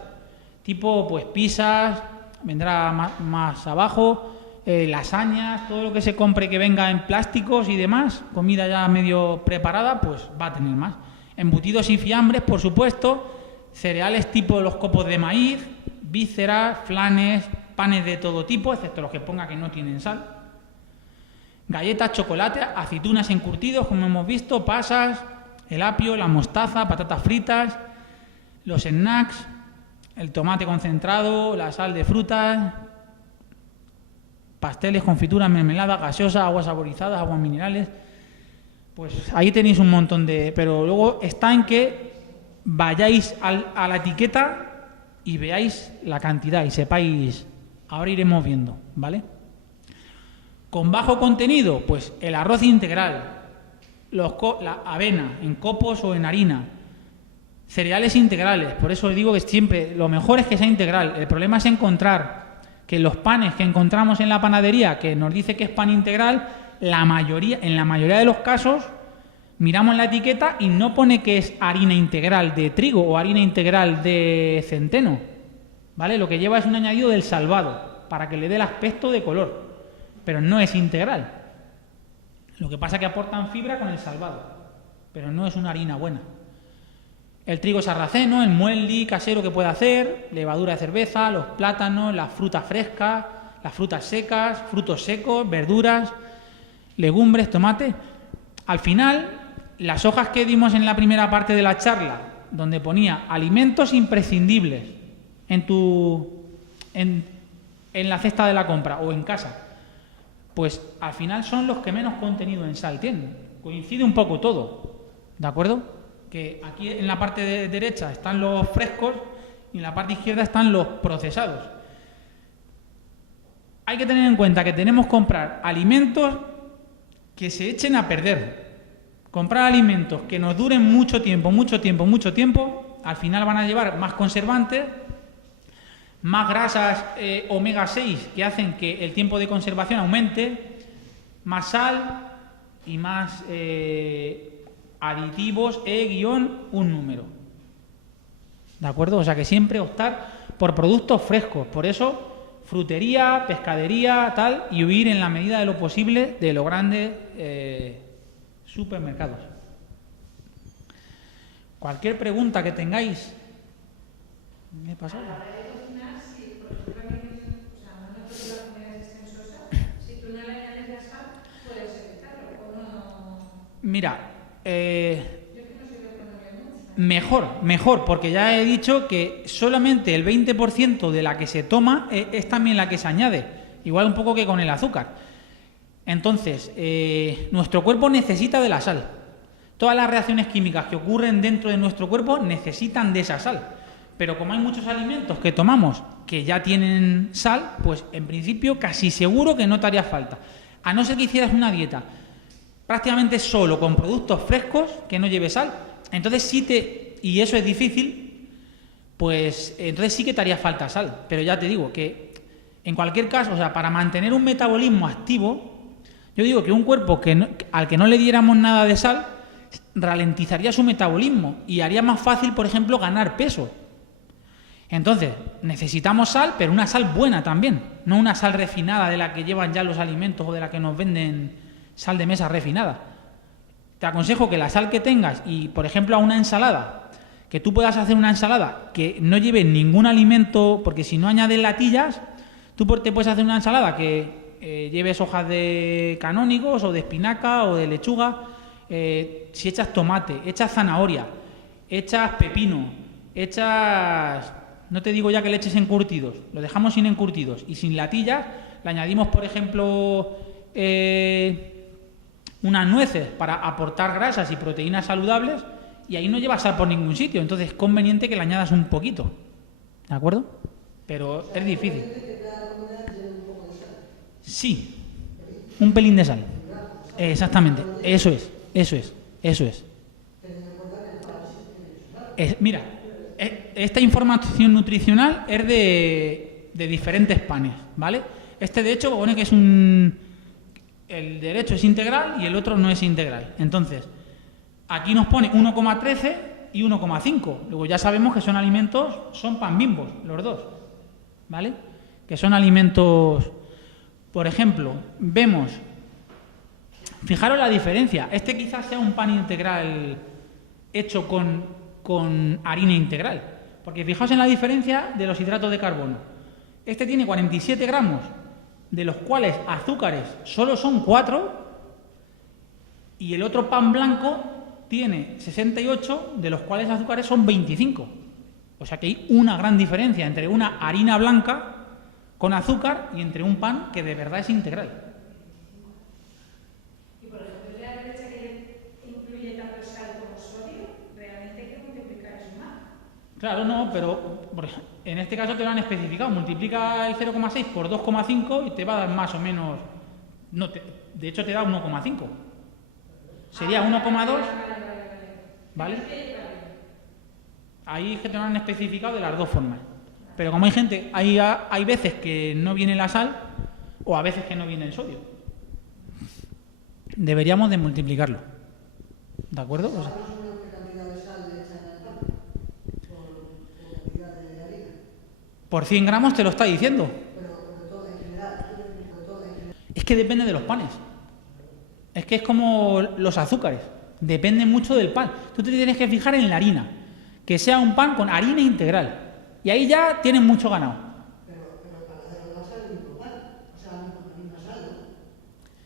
tipo pues pizzas, vendrá más abajo, lasañas, todo lo que se compre que venga en plásticos y demás, comida ya medio preparada, pues va a tener más. Embutidos y fiambres, por supuesto, cereales tipo los copos de maíz, vísceras, flanes, panes de todo tipo, excepto los que ponga que no tienen sal. Galletas, chocolate, aceitunas encurtidos, como hemos visto, pasas, el apio, la mostaza, patatas fritas, los snacks, el tomate concentrado, la sal de frutas, pasteles, confituras, mermeladas, gaseosas, aguas saborizadas, aguas minerales. Pues ahí tenéis un montón de... Pero luego está en que vayáis a la etiqueta y veáis la cantidad y sepáis... Ahora iremos viendo, ¿vale? Con bajo contenido, pues el arroz integral, la avena en copos o en harina, cereales integrales. Por eso os digo que siempre lo mejor es que sea integral. El problema es encontrar que los panes que encontramos en la panadería, que nos dice que es pan integral, en la mayoría de los casos miramos la etiqueta y no pone que es harina integral de trigo o harina integral de centeno, ¿vale? Lo que lleva es un añadido del salvado para que le dé el aspecto de color, pero no es integral. Lo que pasa es que aportan fibra con el salvado, pero no es una harina buena. El trigo sarraceno, el muesli casero que puede hacer, levadura de cerveza, los plátanos, las frutas frescas, las frutas secas, frutos secos, verduras, legumbres, tomate. Al final, las hojas que dimos en la primera parte de la charla, donde ponía alimentos imprescindibles en la cesta de la compra o en casa, pues al final son los que menos contenido en sal tienen. Coincide un poco todo, ¿de acuerdo? Que aquí en la parte derecha están los frescos y en la parte izquierda están los procesados. Hay que tener en cuenta que tenemos que comprar alimentos que se echen a perder. Comprar alimentos que nos duren mucho tiempo, al final van a llevar más conservantes, más grasas omega 6 que hacen que el tiempo de conservación aumente, más sal y más aditivos un número. ¿De acuerdo? O sea que siempre optar por productos frescos. Por eso, frutería, pescadería, tal, y huir en la medida de lo posible de los grandes supermercados. Cualquier pregunta que tengáis. ¿Me pasa algo? Mira, mejor, porque ya he dicho que solamente el 20% de la que se toma es también la que se añade, igual un poco que con el azúcar. Entonces, nuestro cuerpo necesita de la sal. Todas las reacciones químicas que ocurren dentro de nuestro cuerpo necesitan de esa sal. Pero como hay muchos alimentos que tomamos que ya tienen sal, pues en principio casi seguro que no te haría falta. A no ser que hicieras una dieta prácticamente solo con productos frescos que no lleve sal, entonces y eso es difícil, pues entonces sí que te haría falta sal. Pero ya te digo que en cualquier caso, o sea, para mantener un metabolismo activo, yo digo que un cuerpo al que no le diéramos nada de sal ralentizaría su metabolismo y haría más fácil, por ejemplo, ganar peso. Entonces, necesitamos sal, pero una sal buena también, no una sal refinada de la que llevan ya los alimentos o de la que nos venden sal de mesa refinada. Te aconsejo que la sal que tengas y, por ejemplo, a una ensalada, que tú puedas hacer una ensalada que no lleve ningún alimento, porque si no añades latillas, tú te puedes hacer una ensalada que lleves hojas de canónigos o de espinaca o de lechuga, si echas tomate, echas zanahoria, echas pepino, hechas, no te digo ya que le eches encurtidos, lo dejamos sin encurtidos y sin latillas, le añadimos, por ejemplo, unas nueces para aportar grasas y proteínas saludables y ahí no lleva sal por ningún sitio, entonces es conveniente que le añadas un poquito, ¿de acuerdo? Pero es difícil. Sí, un pelín de sal. Exactamente, eso es. Mira, esta información nutricional es de diferentes panes, ¿vale? Este de hecho pone que es el derecho es integral y el otro no es integral. Entonces, aquí nos pone 1,13 y 1,5. Luego ya sabemos que son alimentos, son pan bimbos, los dos, ¿vale? Que son alimentos, por ejemplo, vemos, fijaros la diferencia. Este quizás sea un pan integral hecho con harina integral. Porque fijaos en la diferencia de los hidratos de carbono. Este tiene 47 gramos, de los cuales azúcares solo son 4, y el otro pan blanco tiene 68, de los cuales azúcares son 25. O sea que hay una gran diferencia entre una harina blanca con azúcar y entre un pan que de verdad es integral. Y por ejemplo, la leche que incluye tanto sal como sodio, realmente hay que multiplicar eso más. Claro, no, pero en este caso te lo han especificado. Multiplica el 0,6 por 2,5 y te va a dar más o menos... No, de hecho te da 1,5. Sería 1,2. ¿Vale? Ahí es que te lo han especificado de las dos formas. Pero como hay gente, hay veces que no viene la sal o a veces que no viene el sodio. Deberíamos de multiplicarlo. ¿De acuerdo? O sea, por 100 gramos te lo está diciendo. Es que depende de los panes. Es que es como los azúcares. Depende mucho del pan. Tú te tienes que fijar en la harina. Que sea un pan con harina integral. Y ahí ya tienes mucho ganado. Pero para hacer la sal es el mismo pan. O sea, la misma sal,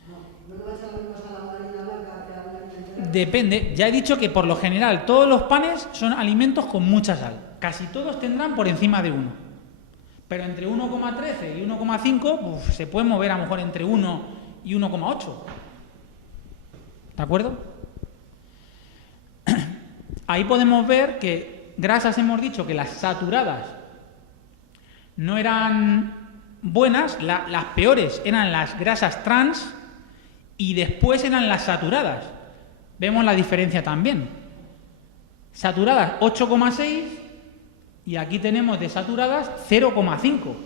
¿no? ¿No le vas a echar la misma sal a una harina blanca que a una harina integral? Depende. Ya he dicho que por lo general todos los panes son alimentos con mucha sal. Casi todos tendrán por encima de 1. Pero entre 1,13 y 1,5 se puede mover a lo mejor entre 1 y 1,8. ¿De acuerdo? Ahí podemos ver que grasas hemos dicho que las saturadas no eran buenas, las peores eran las grasas trans y después eran las saturadas. Vemos la diferencia también. Saturadas 8,6 y aquí tenemos de saturadas 0,5. O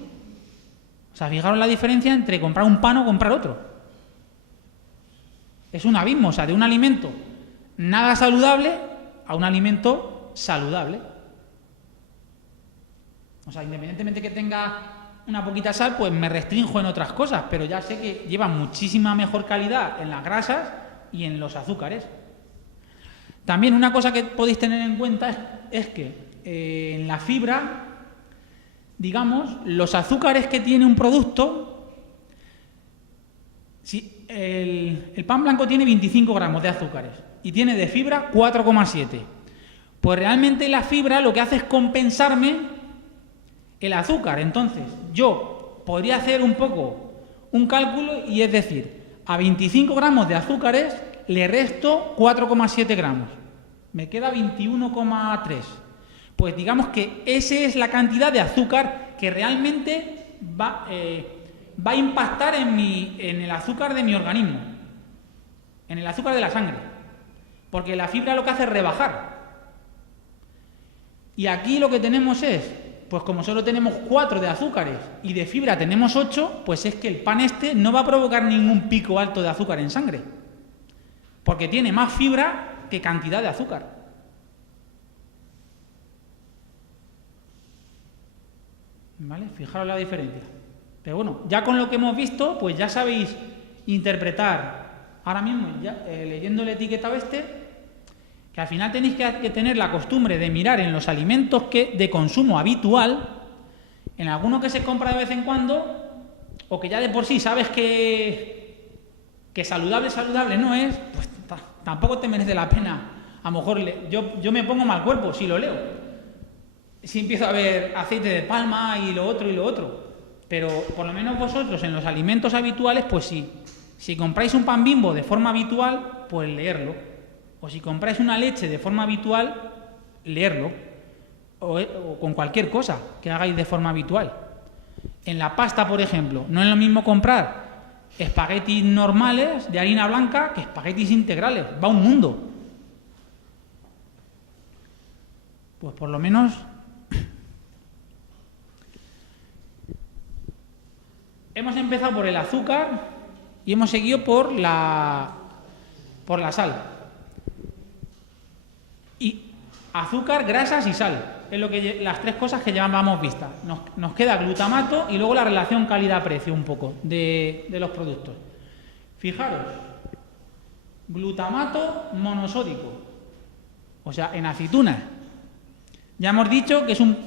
sea, fijaros la diferencia entre comprar un pan o comprar otro. Es un abismo, o sea, de un alimento nada saludable a un alimento saludable. O sea, independientemente que tenga una poquita sal, pues me restrinjo en otras cosas, pero ya sé que lleva muchísima mejor calidad en las grasas y en los azúcares. También una cosa que podéis tener en cuenta es que en la fibra, digamos, los azúcares que tiene un producto, si el pan blanco tiene 25 gramos de azúcares y tiene de fibra 4,7. Pues realmente la fibra lo que hace es compensarme el azúcar. Entonces, yo podría hacer un poco un cálculo y es decir, a 25 gramos de azúcares le resto 4,7 gramos. Me queda 21,3. Pues digamos que esa es la cantidad de azúcar que realmente va a impactar en el azúcar de mi organismo, en el azúcar de la sangre. Porque la fibra lo que hace es rebajar. Y aquí lo que tenemos es, pues como solo tenemos 4 de azúcares y de fibra tenemos 8, pues es que el pan este no va a provocar ningún pico alto de azúcar en sangre. Porque tiene más fibra que cantidad de azúcar. ¿Vale? Fijaros la diferencia. Pero bueno, ya con lo que hemos visto, pues ya sabéis interpretar. Ahora mismo, ya, leyendo la etiqueta que al final tenéis que tener la costumbre de mirar en los alimentos de consumo habitual, en alguno que se compra de vez en cuando, o que ya de por sí sabes que saludable no es, pues tampoco te merece la pena. A lo mejor yo me pongo mal cuerpo si lo leo. sí empiezo a ver aceite de palma y lo otro y lo otro. Pero por lo menos vosotros en los alimentos habituales, pues sí. Si compráis un pan Bimbo de forma habitual, pues leerlo. O si compráis una leche de forma habitual, leerlo. O con cualquier cosa que hagáis de forma habitual. En la pasta, por ejemplo, no es lo mismo comprar espaguetis normales de harina blanca que espaguetis integrales. Va un mundo. Pues por lo menos hemos empezado por el azúcar y hemos seguido por la sal. Y azúcar, grasas y sal. Es lo que las tres cosas que llevábamos vistas. Nos queda glutamato y luego la relación calidad-precio un poco de los productos. Fijaros, glutamato monosódico, o sea, en aceitunas. Ya hemos dicho que es un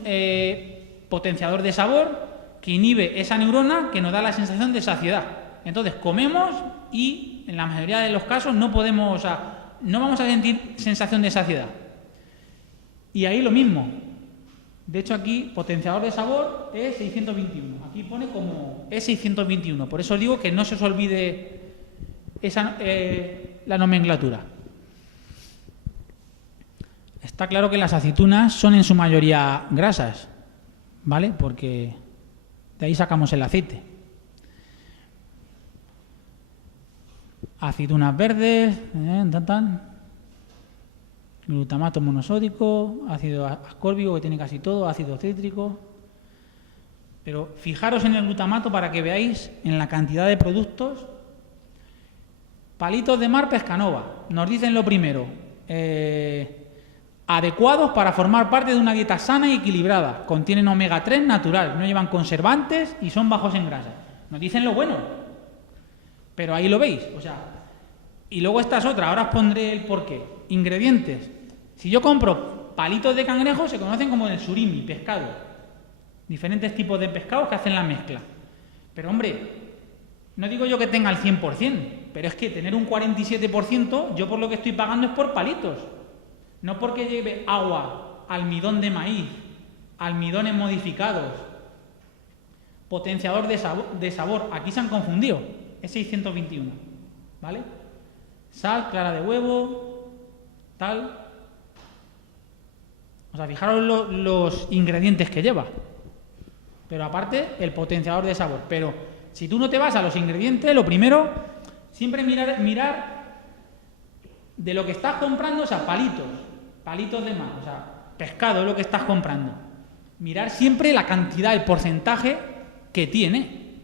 potenciador de sabor que inhibe esa neurona que nos da la sensación de saciedad. Entonces comemos y en la mayoría de los casos no podemos, no vamos a sentir sensación de saciedad. Y ahí lo mismo. De hecho aquí potenciador de sabor es 621. Aquí pone como E621. Por eso os digo que no se os olvide la nomenclatura. Está claro que las aceitunas son en su mayoría grasas, ¿vale? Porque de ahí sacamos el aceite. Aceitunas verdes, glutamato monosódico, ácido ascórbico que tiene casi todo, ácido cítrico. Pero fijaros en el glutamato para que veáis en la cantidad de productos. Palitos de mar Pescanova, nos dicen lo primero. Adecuados para formar parte de una dieta sana y equilibrada. Contienen omega 3 natural, no llevan conservantes y son bajos en grasa. Nos dicen lo bueno. Pero ahí lo veis. O sea, y luego esta es otra, ahora os pondré el porqué. Ingredientes. Si yo compro palitos de cangrejo, se conocen como el surimi, pescado. Diferentes tipos de pescados que hacen la mezcla. Pero hombre, no digo yo que tenga el 100%, pero es que tener un 47%, yo por lo que estoy pagando es por palitos. No porque lleve agua, almidón de maíz, almidones modificados, potenciador de sabor. Aquí se han confundido. Es 621, ¿vale? Sal, clara de huevo, tal. O sea, fijaros los ingredientes que lleva. Pero aparte, el potenciador de sabor. Pero si tú no te vas a los ingredientes, lo primero, siempre mirar de lo que estás comprando, o sea, palitos de mar, o sea, pescado es lo que estás comprando. Mirar siempre la cantidad, el porcentaje que tiene.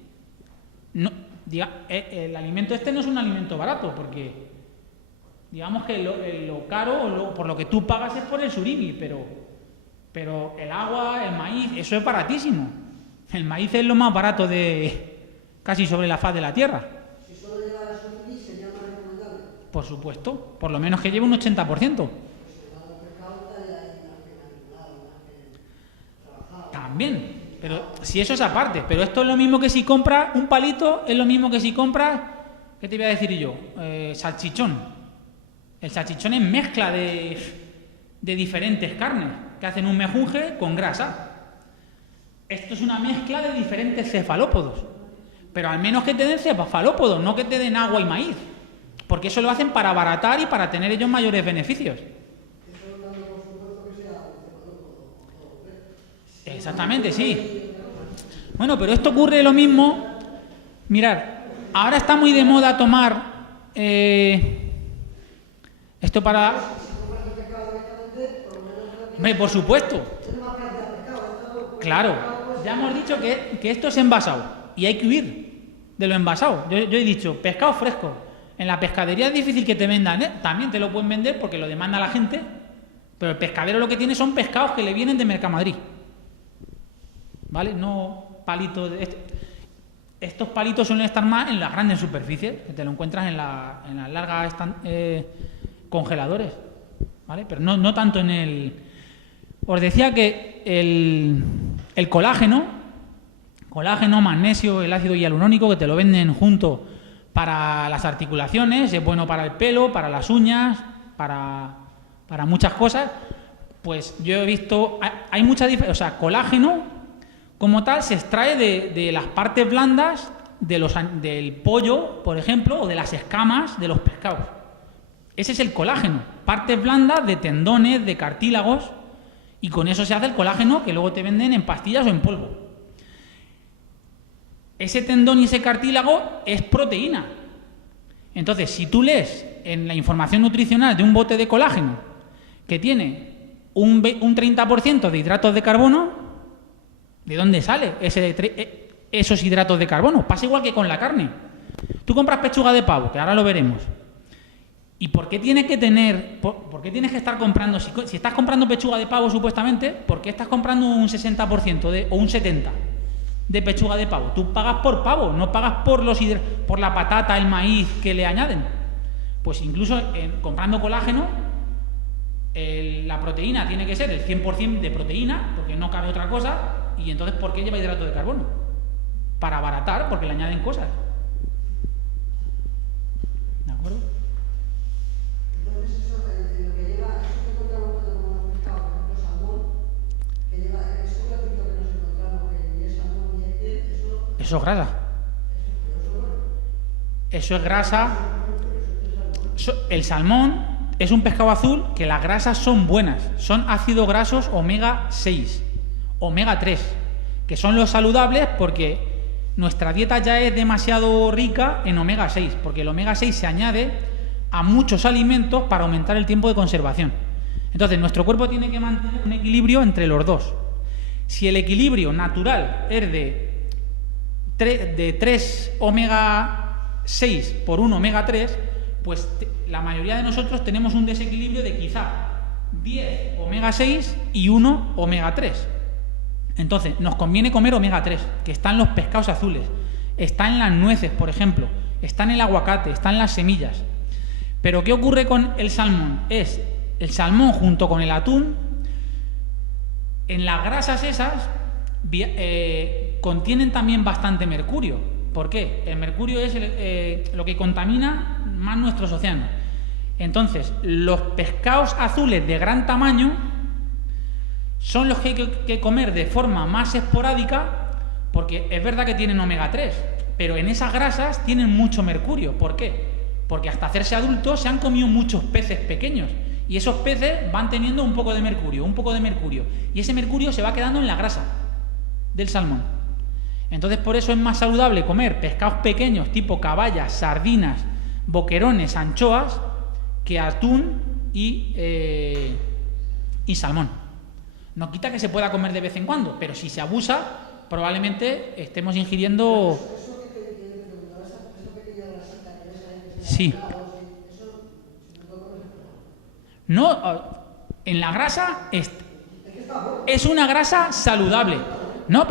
No, el alimento este no es un alimento barato, porque digamos que lo caro, por lo que tú pagas es por el surimi, pero el agua, el maíz, eso es baratísimo. El maíz es lo más barato casi sobre la faz de la tierra. Si solo lleva el surimi, ¿sería más recomendable? Por supuesto, por lo menos que lleve un 80%. También, pero si eso es aparte, pero esto es lo mismo que si compras un palito, es lo mismo que si compras, ¿qué te voy a decir yo? Salchichón. El salchichón es mezcla de diferentes carnes que hacen un mejunje con grasa. Esto es una mezcla de diferentes cefalópodos, pero al menos que te den cefalópodos, no que te den agua y maíz, porque eso lo hacen para abaratar y para tener ellos mayores beneficios. Exactamente, sí. Bueno, pero esto ocurre lo mismo. Mirad, ahora está muy de moda tomar esto para... Hombre, por supuesto. Claro, ya hemos dicho que esto es envasado y hay que huir de lo envasado. Yo he dicho, pescado fresco. En la pescadería es difícil que te vendan, ¿eh? También te lo pueden vender porque lo demanda la gente, pero el pescadero lo que tiene son pescados que le vienen de Mercamadrid. ¿Vale? No palitos. Estos palitos suelen estar más en las grandes superficies, que te lo encuentras en las largas congeladores, ¿vale? Pero no tanto en el... Os decía que el colágeno, magnesio, el ácido hialurónico, que te lo venden junto para las articulaciones, es bueno para el pelo, para las uñas, para muchas cosas. Pues yo he visto, hay mucha diferencia, o sea, colágeno como tal se extrae de las partes blandas del pollo, por ejemplo, o de las escamas de los pescados. Ese es el colágeno, partes blandas de tendones, de cartílagos, y con eso se hace el colágeno que luego te venden en pastillas o en polvo. Ese tendón y ese cartílago es proteína. Entonces, si tú lees en la información nutricional de un bote de colágeno que tiene un 30% de hidratos de carbono, ¿de dónde sale esos hidratos de carbono? Pasa igual que con la carne. Tú compras pechuga de pavo, que ahora lo veremos. ¿Y por qué tienes que estar comprando, si estás comprando pechuga de pavo supuestamente, por qué estás comprando un 60% o un 70% de pechuga de pavo? Tú pagas por pavo, no pagas por la patata, el maíz que le añaden. Pues incluso comprando colágeno, la proteína tiene que ser el 100% de proteína, porque no cabe otra cosa, y entonces ¿por qué lleva hidrato de carbono? Para abaratar, porque le añaden cosas. ¿De acuerdo? Entonces eso, lo que lleva, eso que encontramos cuando hemos pescado, por ejemplo, salmón, que lleva ese platito que nos encontramos, que ni es salmón ni es piel, eso es grasa. Eso es grasa. El salmón es un pescado azul que las grasas son buenas, son ácidos grasos omega 6, omega 3, que son los saludables porque nuestra dieta ya es demasiado rica en omega 6, porque el omega 6 se añade a muchos alimentos para aumentar el tiempo de conservación. Entonces, nuestro cuerpo tiene que mantener un equilibrio entre los dos. Si el equilibrio natural es de 3 omega 6 por 1 omega 3, pues la mayoría de nosotros tenemos un desequilibrio de quizá 10 omega 6 y 1 omega 3. Entonces, nos conviene comer omega 3, que está en los pescados azules, está en las nueces, por ejemplo, está en el aguacate, está en las semillas. Pero ¿qué ocurre con el salmón? El salmón junto con el atún, en las grasas esas, contienen también bastante mercurio. ¿Por qué? El mercurio es lo que contamina más nuestros océanos. Entonces, los pescados azules de gran tamaño son los que hay que comer de forma más esporádica, porque es verdad que tienen omega 3, pero en esas grasas tienen mucho mercurio. ¿Por qué? Porque hasta hacerse adultos se han comido muchos peces pequeños y esos peces van teniendo un poco de mercurio, y ese mercurio se va quedando en la grasa del salmón. Entonces, por eso es más saludable comer pescados pequeños tipo caballas, sardinas, boquerones, anchoas, que atún y salmón. No quita que se pueda comer de vez en cuando, pero si se abusa, probablemente estemos ingiriendo... Sí. No, en la grasa es una grasa saludable. No,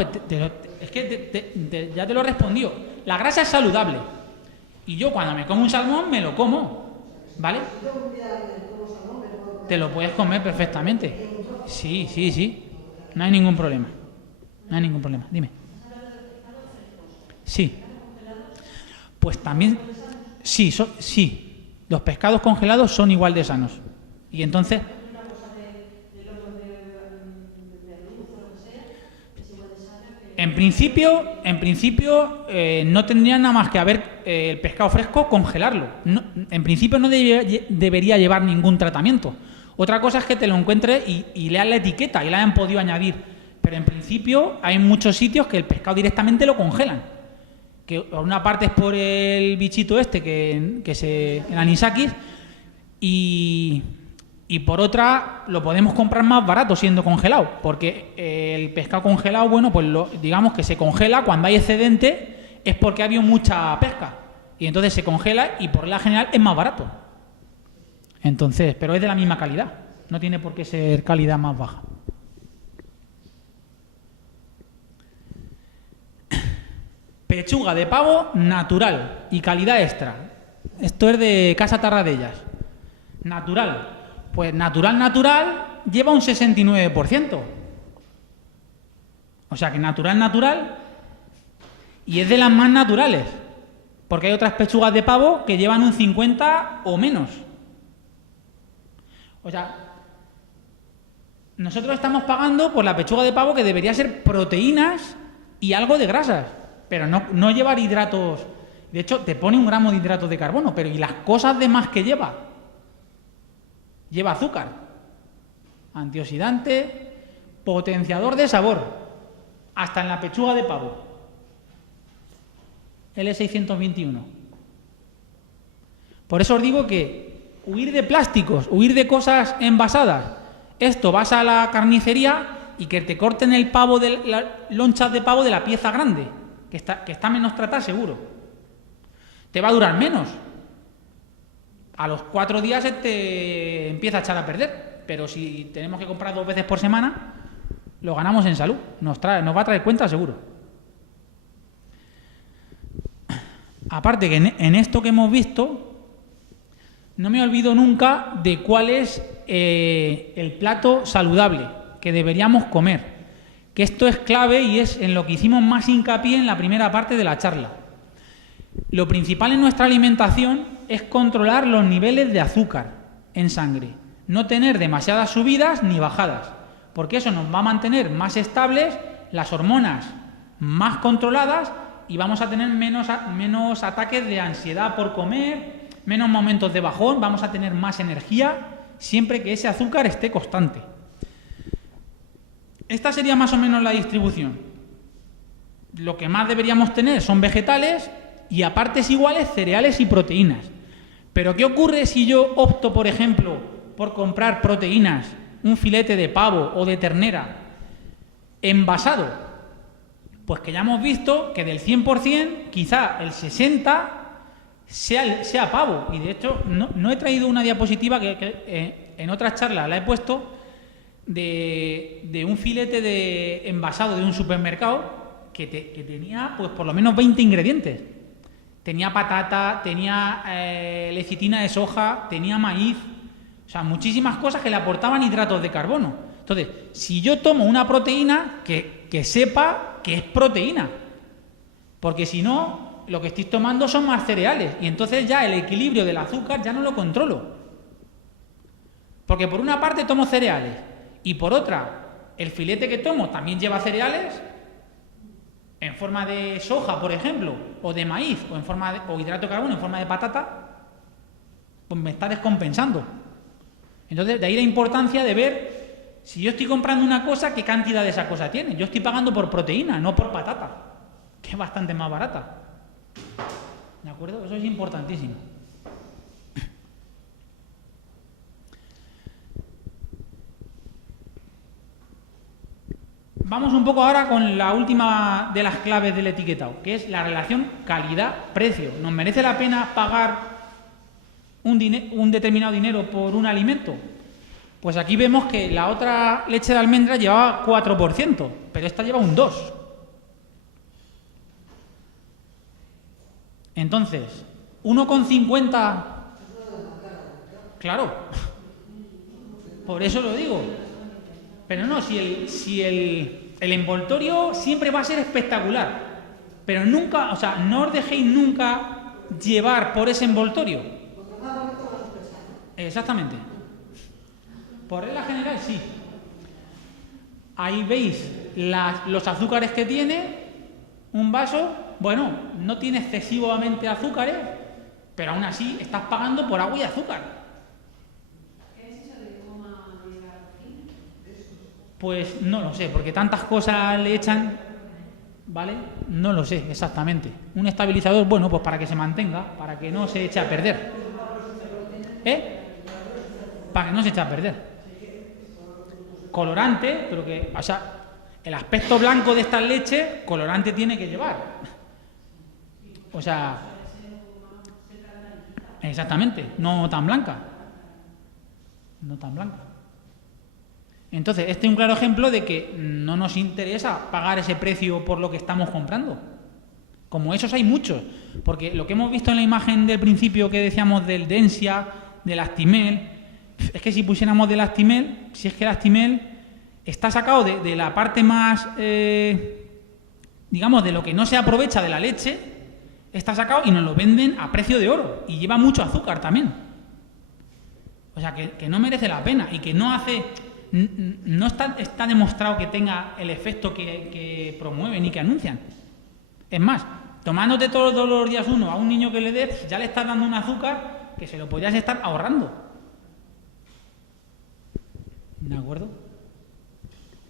es que ya te lo he respondido. La grasa es saludable. Y yo cuando me como un salmón, me lo como. ¿Vale? Te lo puedes comer perfectamente. Sí. No hay ningún problema. Dime. Sí. Pues también... Sí. Los pescados congelados son igual de sanos. Y entonces... En principio no tendría nada más que haber el pescado fresco, congelarlo. No, en principio no debería llevar ningún tratamiento. Otra cosa es que te lo encuentres y leas la etiqueta y la hayan podido añadir. Pero en principio hay muchos sitios que el pescado directamente lo congelan. Que una parte es por el bichito el anisakis, y por otra lo podemos comprar más barato siendo congelado, porque el pescado congelado, bueno, pues digamos que se congela cuando hay excedente, es porque ha habido mucha pesca, y entonces se congela y por la general es más barato. Entonces, pero es de la misma calidad, no tiene por qué ser calidad más baja. Pechuga de pavo natural y calidad extra. Esto es de Casa Tarradellas. Natural. Pues natural lleva un 69%. O sea que natural y es de las más naturales. Porque hay otras pechugas de pavo que llevan un 50 o menos. O sea, nosotros estamos pagando por la pechuga de pavo, que debería ser proteínas y algo de grasas, pero no llevar hidratos. De hecho, te pone 1 gramo de hidratos de carbono, pero ¿y las cosas demás que lleva? Lleva azúcar, antioxidante, potenciador de sabor, hasta en la pechuga de pavo. L621. Por eso os digo que huir de plásticos, huir de cosas envasadas. Esto, vas a la carnicería y que te corten el pavo, las lonchas de pavo de la pieza grande, que está menos tratada seguro. Te va a durar menos. A los 4 días se te empieza a echar a perder. Pero si tenemos que comprar 2 veces por semana, lo ganamos en salud. Nos va a traer cuenta seguro. Aparte que en esto que hemos visto, no me olvido nunca de cuál es el plato saludable que deberíamos comer. Que esto es clave y es en lo que hicimos más hincapié en la primera parte de la charla. Lo principal en nuestra alimentación es controlar los niveles de azúcar en sangre. No tener demasiadas subidas ni bajadas, porque eso nos va a mantener más estables, las hormonas más controladas y vamos a tener menos ataques de ansiedad por comer, menos momentos de bajón, vamos a tener más energía, siempre que ese azúcar esté constante. Esta sería más o menos la distribución. Lo que más deberíamos tener son vegetales y a partes iguales cereales y proteínas. Pero ¿qué ocurre si yo opto, por ejemplo, por comprar proteínas, un filete de pavo o de ternera envasado? Pues que ya hemos visto que del 100%, quizá el 60% sea pavo. Y de hecho, no he traído una diapositiva que en otras charlas la he puesto de un filete de envasado de un supermercado que tenía pues por lo menos 20 ingredientes. Tenía patata, tenía lecitina de soja, tenía maíz, o sea, muchísimas cosas que le aportaban hidratos de carbono. Entonces, si yo tomo una proteína, que sepa que es proteína, porque si no, lo que estoy tomando son más cereales, y entonces ya el equilibrio del azúcar ya no lo controlo. Porque por una parte tomo cereales, y por otra, el filete que tomo también lleva cereales, en forma de soja, por ejemplo, o de maíz, o hidrato de carbono en forma de patata, pues me está descompensando. Entonces, de ahí la importancia de ver, si yo estoy comprando una cosa, ¿qué cantidad de esa cosa tiene? Yo estoy pagando por proteína, no por patata, que es bastante más barata. ¿De acuerdo? Eso es importantísimo. Vamos un poco ahora con la última de las claves del etiquetado, que es la relación calidad-precio. ¿Nos merece la pena pagar un determinado dinero por un alimento? Pues aquí vemos que la otra leche de almendra llevaba 4%, pero esta lleva un 2%. Entonces, 1,50... Claro, por eso lo digo. Pero no, si el envoltorio siempre va a ser espectacular, pero nunca, o sea, no os dejéis nunca llevar por ese envoltorio. Exactamente. Por regla general, sí. Ahí veis los azúcares que tiene un vaso. Bueno, no tiene excesivamente azúcares, pero aún así estás pagando por agua y azúcar. Pues no lo sé, porque tantas cosas le echan, ¿vale? No lo sé exactamente. Un estabilizador, bueno, pues para que se mantenga, para que no se eche a perder. Para que no se eche a perder. Colorante, pero que, o sea, el aspecto blanco de esta leche, colorante tiene que llevar. O sea, exactamente, no tan blanca. No tan blanca. Entonces, este es un claro ejemplo de que no nos interesa pagar ese precio por lo que estamos comprando. Como esos hay muchos, porque lo que hemos visto en la imagen del principio que decíamos del Densia, del Actimel, es que si pusiéramos del Actimel, si es que el Actimel está sacado de la parte más, digamos, de lo que no se aprovecha de la leche, está sacado y nos lo venden a precio de oro y lleva mucho azúcar también. O sea, que no merece la pena y que no hace... no está demostrado que tenga el efecto que promueven y que anuncian. Es más, tomándote todos los días uno a un niño que le des, ya le estás dando un azúcar que se lo podrías estar ahorrando. ¿De acuerdo?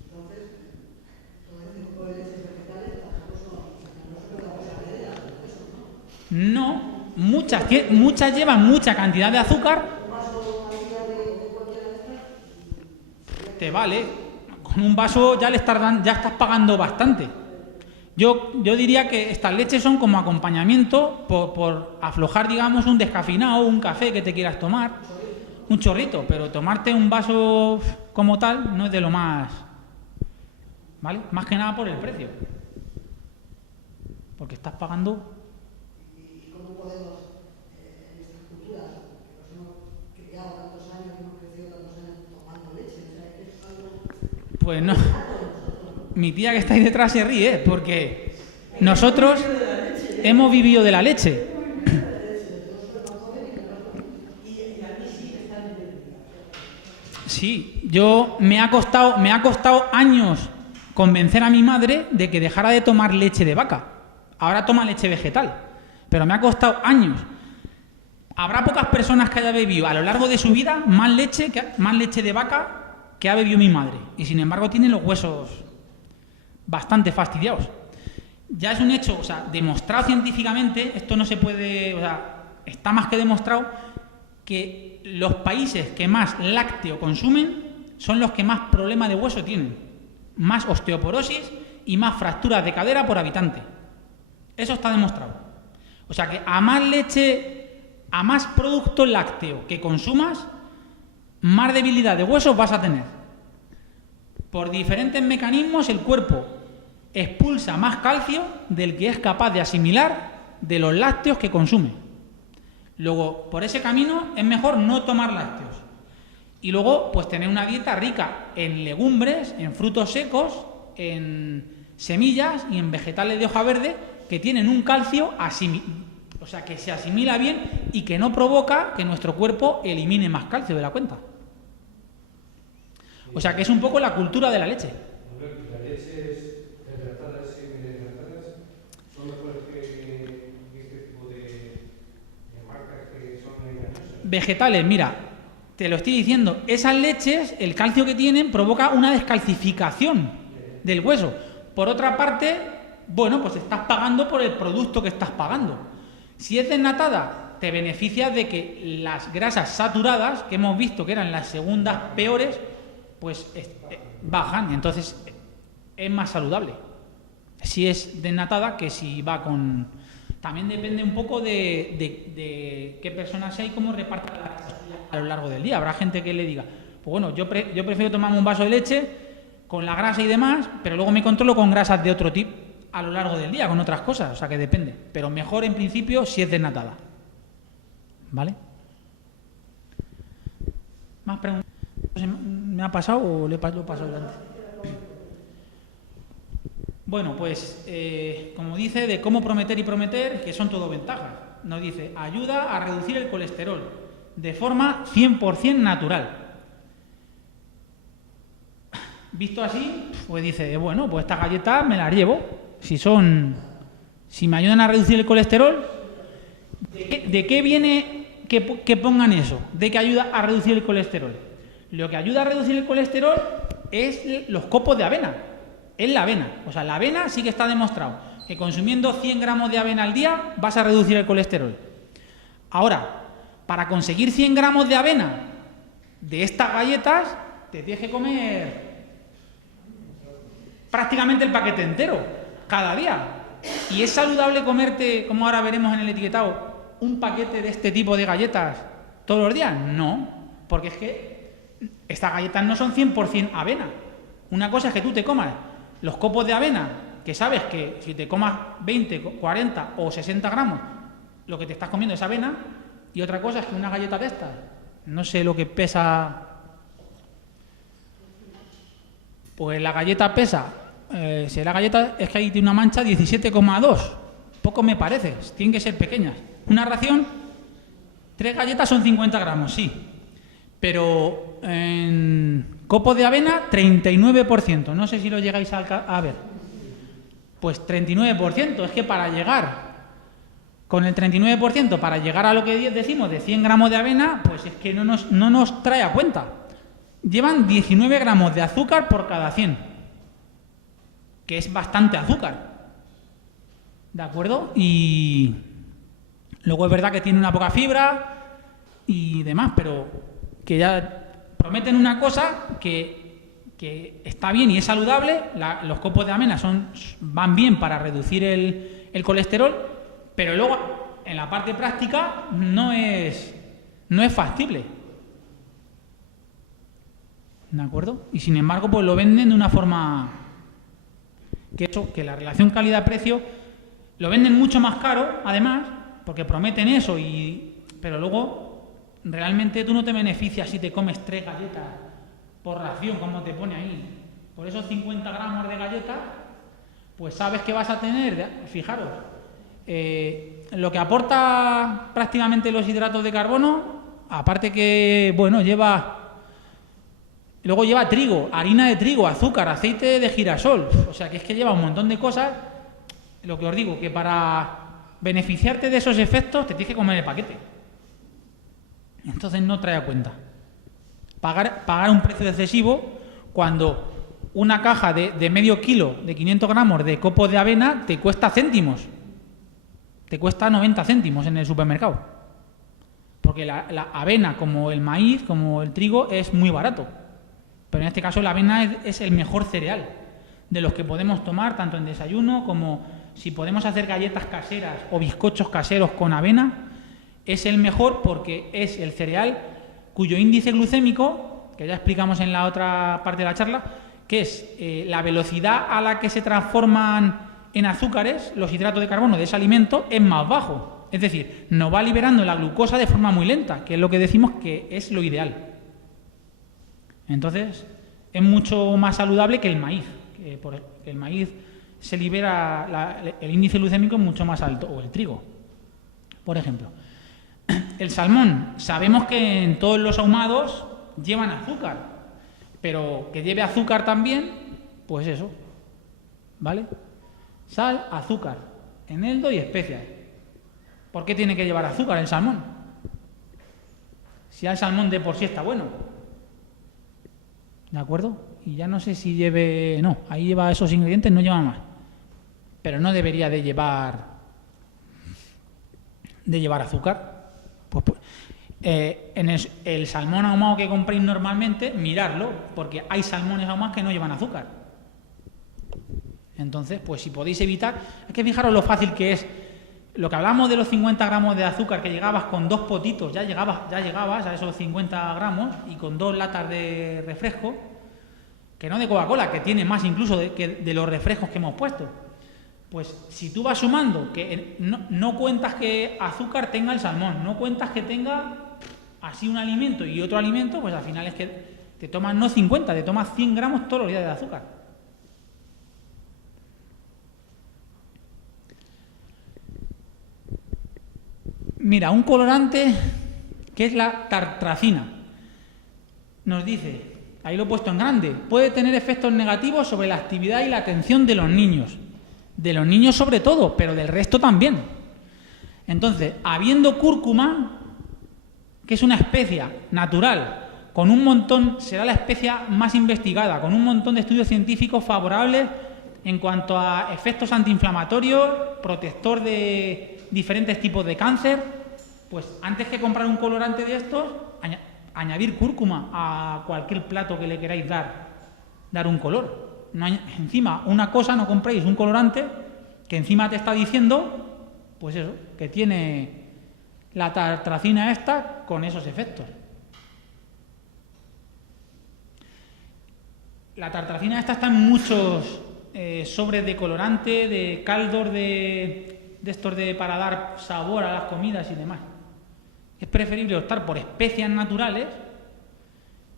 Entonces, todo ese tipo de leches vegetales tampoco no se puede hacer medidas, eso, ¿no? No, muchas llevan mucha cantidad de azúcar. Un vaso al día de cualquiera de estas, Te vale. Con un vaso ya estás pagando bastante. Yo diría que estas leches son como acompañamiento por aflojar, digamos, un descafeinado, un café que te quieras tomar, un chorrito, pero tomarte un vaso como tal no es de lo más, ¿vale? Más que nada por el precio. Porque estás pagando. ¿Y cómo podemos, en nuestras culturas, que nos hemos criado tantos años, hemos crecido tantos años tomando leche? O sea, es algo... Pues no. Mi tía que está ahí detrás se ríe, porque nosotros hemos vivido de la leche. Sí, me ha costado años convencer a mi madre de que dejara de tomar leche de vaca. Ahora toma leche vegetal, pero me ha costado años. Habrá pocas personas que haya bebido a lo largo de su vida más leche de vaca que ha bebido mi madre, y sin embargo tiene los huesos bastante fastidiados. Ya es un hecho, o sea, demostrado científicamente, esto no se puede, o sea, está más que demostrado que los países que más lácteo consumen son los que más problemas de hueso tienen, más osteoporosis y más fracturas de cadera por habitante. Eso está demostrado. O sea que a más leche, a más producto lácteo que consumas, más debilidad de huesos vas a tener. Por diferentes mecanismos el cuerpo expulsa más calcio del que es capaz de asimilar de los lácteos que consume. Luego, por ese camino es mejor no tomar lácteos. Y luego, pues tener una dieta rica en legumbres, en frutos secos, en semillas y en vegetales de hoja verde que tienen un calcio o sea, que se asimila bien y que no provoca que nuestro cuerpo elimine más calcio de la cuenta. O sea, que es un poco la cultura de la leche. ¿Las leches hidratadas y semi-hidratadas son mejores que este tipo de marcas que son engañosas? Vegetales, mira, te lo estoy diciendo, esas leches, el calcio que tienen provoca una descalcificación del hueso. Por otra parte, bueno, pues estás pagando por el producto que estás pagando. Si es desnatada, te beneficias de que las grasas saturadas, que hemos visto que eran las segundas peores, pues bajan, y entonces es más saludable si es desnatada que si va con... También depende un poco de qué persona sea y cómo reparta la grasa a lo largo del día. Habrá gente que le diga, pues bueno, yo prefiero tomarme un vaso de leche con la grasa y demás, pero luego me controlo con grasas de otro tipo a lo largo del día, con otras cosas, o sea que depende. Pero mejor en principio si es desnatada. ¿Vale? ¿Más preguntas? ¿Me ha pasado o lo he pasado antes? Bueno, pues como dice, de cómo prometer y prometer, que son todo ventajas. Nos dice, ayuda a reducir el colesterol de forma 100% natural. Visto así, pues dice, bueno, pues estas galletas me las llevo. Si me ayudan a reducir el colesterol, ¿de qué viene que pongan eso? ¿De qué ayuda a reducir el colesterol? Lo que ayuda a reducir el colesterol es los copos de avena. Es la avena. O sea, la avena sí que está demostrado que consumiendo 100 gramos de avena al día vas a reducir el colesterol. Ahora, para conseguir 100 gramos de avena de estas galletas, te tienes que comer prácticamente el paquete entero, cada día. ¿Y es saludable comerte, como ahora veremos en el etiquetado, un paquete de este tipo de galletas todos los días? No, porque es que estas galletas no son 100% avena. Una cosa es que tú te comas los copos de avena, que sabes que si te comas 20, 40 o 60 gramos, lo que te estás comiendo es avena, y otra cosa es que una galleta de estas, no sé lo que pesa, pues la galleta pesa, si la galleta es que ahí tiene una mancha 17,2, poco me parece, tienen que ser pequeñas. Una ración, 3 galletas son 50 gramos, sí, pero en copos de avena 39%. No sé si lo llegáis a ver. Pues 39%. Es que para llegar con el 39%, para llegar a lo que decimos de 100 gramos de avena, pues es que no nos trae a cuenta. Llevan 19 gramos de azúcar por cada 100, que es bastante azúcar. ¿De acuerdo? Y luego es verdad que tiene una poca fibra y demás, pero que ya prometen una cosa que está bien y es saludable. Los copos de avena van bien para reducir el colesterol, pero luego en la parte práctica no es factible. ¿De acuerdo? Y sin embargo, pues lo venden de una forma que la relación calidad-precio lo venden mucho más caro, además, porque prometen eso, pero luego realmente tú no te beneficias si te comes 3 galletas por ración, como te pone ahí. Por esos 50 gramos de galletas, pues sabes que vas a tener, fijaros, lo que aporta prácticamente los hidratos de carbono, aparte que, bueno, luego lleva trigo, harina de trigo, azúcar, aceite de girasol, o sea que es que lleva un montón de cosas. Lo que os digo, que para beneficiarte de esos efectos te tienes que comer el paquete. Entonces no trae a cuenta. Pagar un precio excesivo cuando una caja de medio kilo, de 500 gramos de copos de avena, te cuesta céntimos. Te cuesta 90 céntimos en el supermercado. Porque la avena, como el maíz, como el trigo, es muy barato. Pero en este caso la avena es el mejor cereal de los que podemos tomar, tanto en desayuno como si podemos hacer galletas caseras o bizcochos caseros con avena. Es el mejor porque es el cereal cuyo índice glucémico, que ya explicamos en la otra parte de la charla, que es la velocidad a la que se transforman en azúcares los hidratos de carbono de ese alimento, es más bajo. Es decir, nos va liberando la glucosa de forma muy lenta, que es lo que decimos que es lo ideal. Entonces, es mucho más saludable que el maíz. El maíz se libera, el índice glucémico es mucho más alto, o el trigo, por ejemplo. El salmón, sabemos que en todos los ahumados llevan azúcar, pero que lleve azúcar también, pues eso, ¿vale? Sal, azúcar, eneldo y especias. ¿Por qué tiene que llevar azúcar el salmón? Si el salmón de por sí está bueno. ¿De acuerdo? Y ya no sé si lleve... No, ahí lleva esos ingredientes, no lleva más. Pero no debería de llevar azúcar. En el salmón ahumado que compréis normalmente, miradlo, porque hay salmones ahumados que no llevan azúcar. Entonces, pues si podéis evitar... Es que fijaros lo fácil que es. Lo que hablamos de los 50 gramos de azúcar, que llegabas con 2 potitos, ya llegabas a esos 50 gramos y con 2 latas de refresco, que no de Coca-Cola, que tiene más incluso de los refrescos que hemos puesto. Pues si tú vas sumando, que no cuentas que azúcar tenga el salmón, no cuentas que tenga así un alimento y otro alimento, pues al final es que te tomas no 50, te tomas 100 gramos todos los días de azúcar. Mira, un colorante que es la tartracina. Nos dice, ahí lo he puesto en grande, puede tener efectos negativos sobre la actividad y la atención de los niños. De los niños sobre todo, pero del resto también. Entonces, habiendo cúrcuma, que es una especia natural, con un montón, será la especia más investigada, con un montón de estudios científicos favorables en cuanto a efectos antiinflamatorios, protector de diferentes tipos de cáncer, pues antes que comprar un colorante de estos, añadir cúrcuma a cualquier plato que le queráis dar un color. No encima, una cosa, no compréis un colorante que encima te está diciendo, pues eso, que tiene la tartracina esta con esos efectos. La tartracina esta está en muchos sobres de colorante, de caldos de estos para dar sabor a las comidas y demás. Es preferible optar por especias naturales,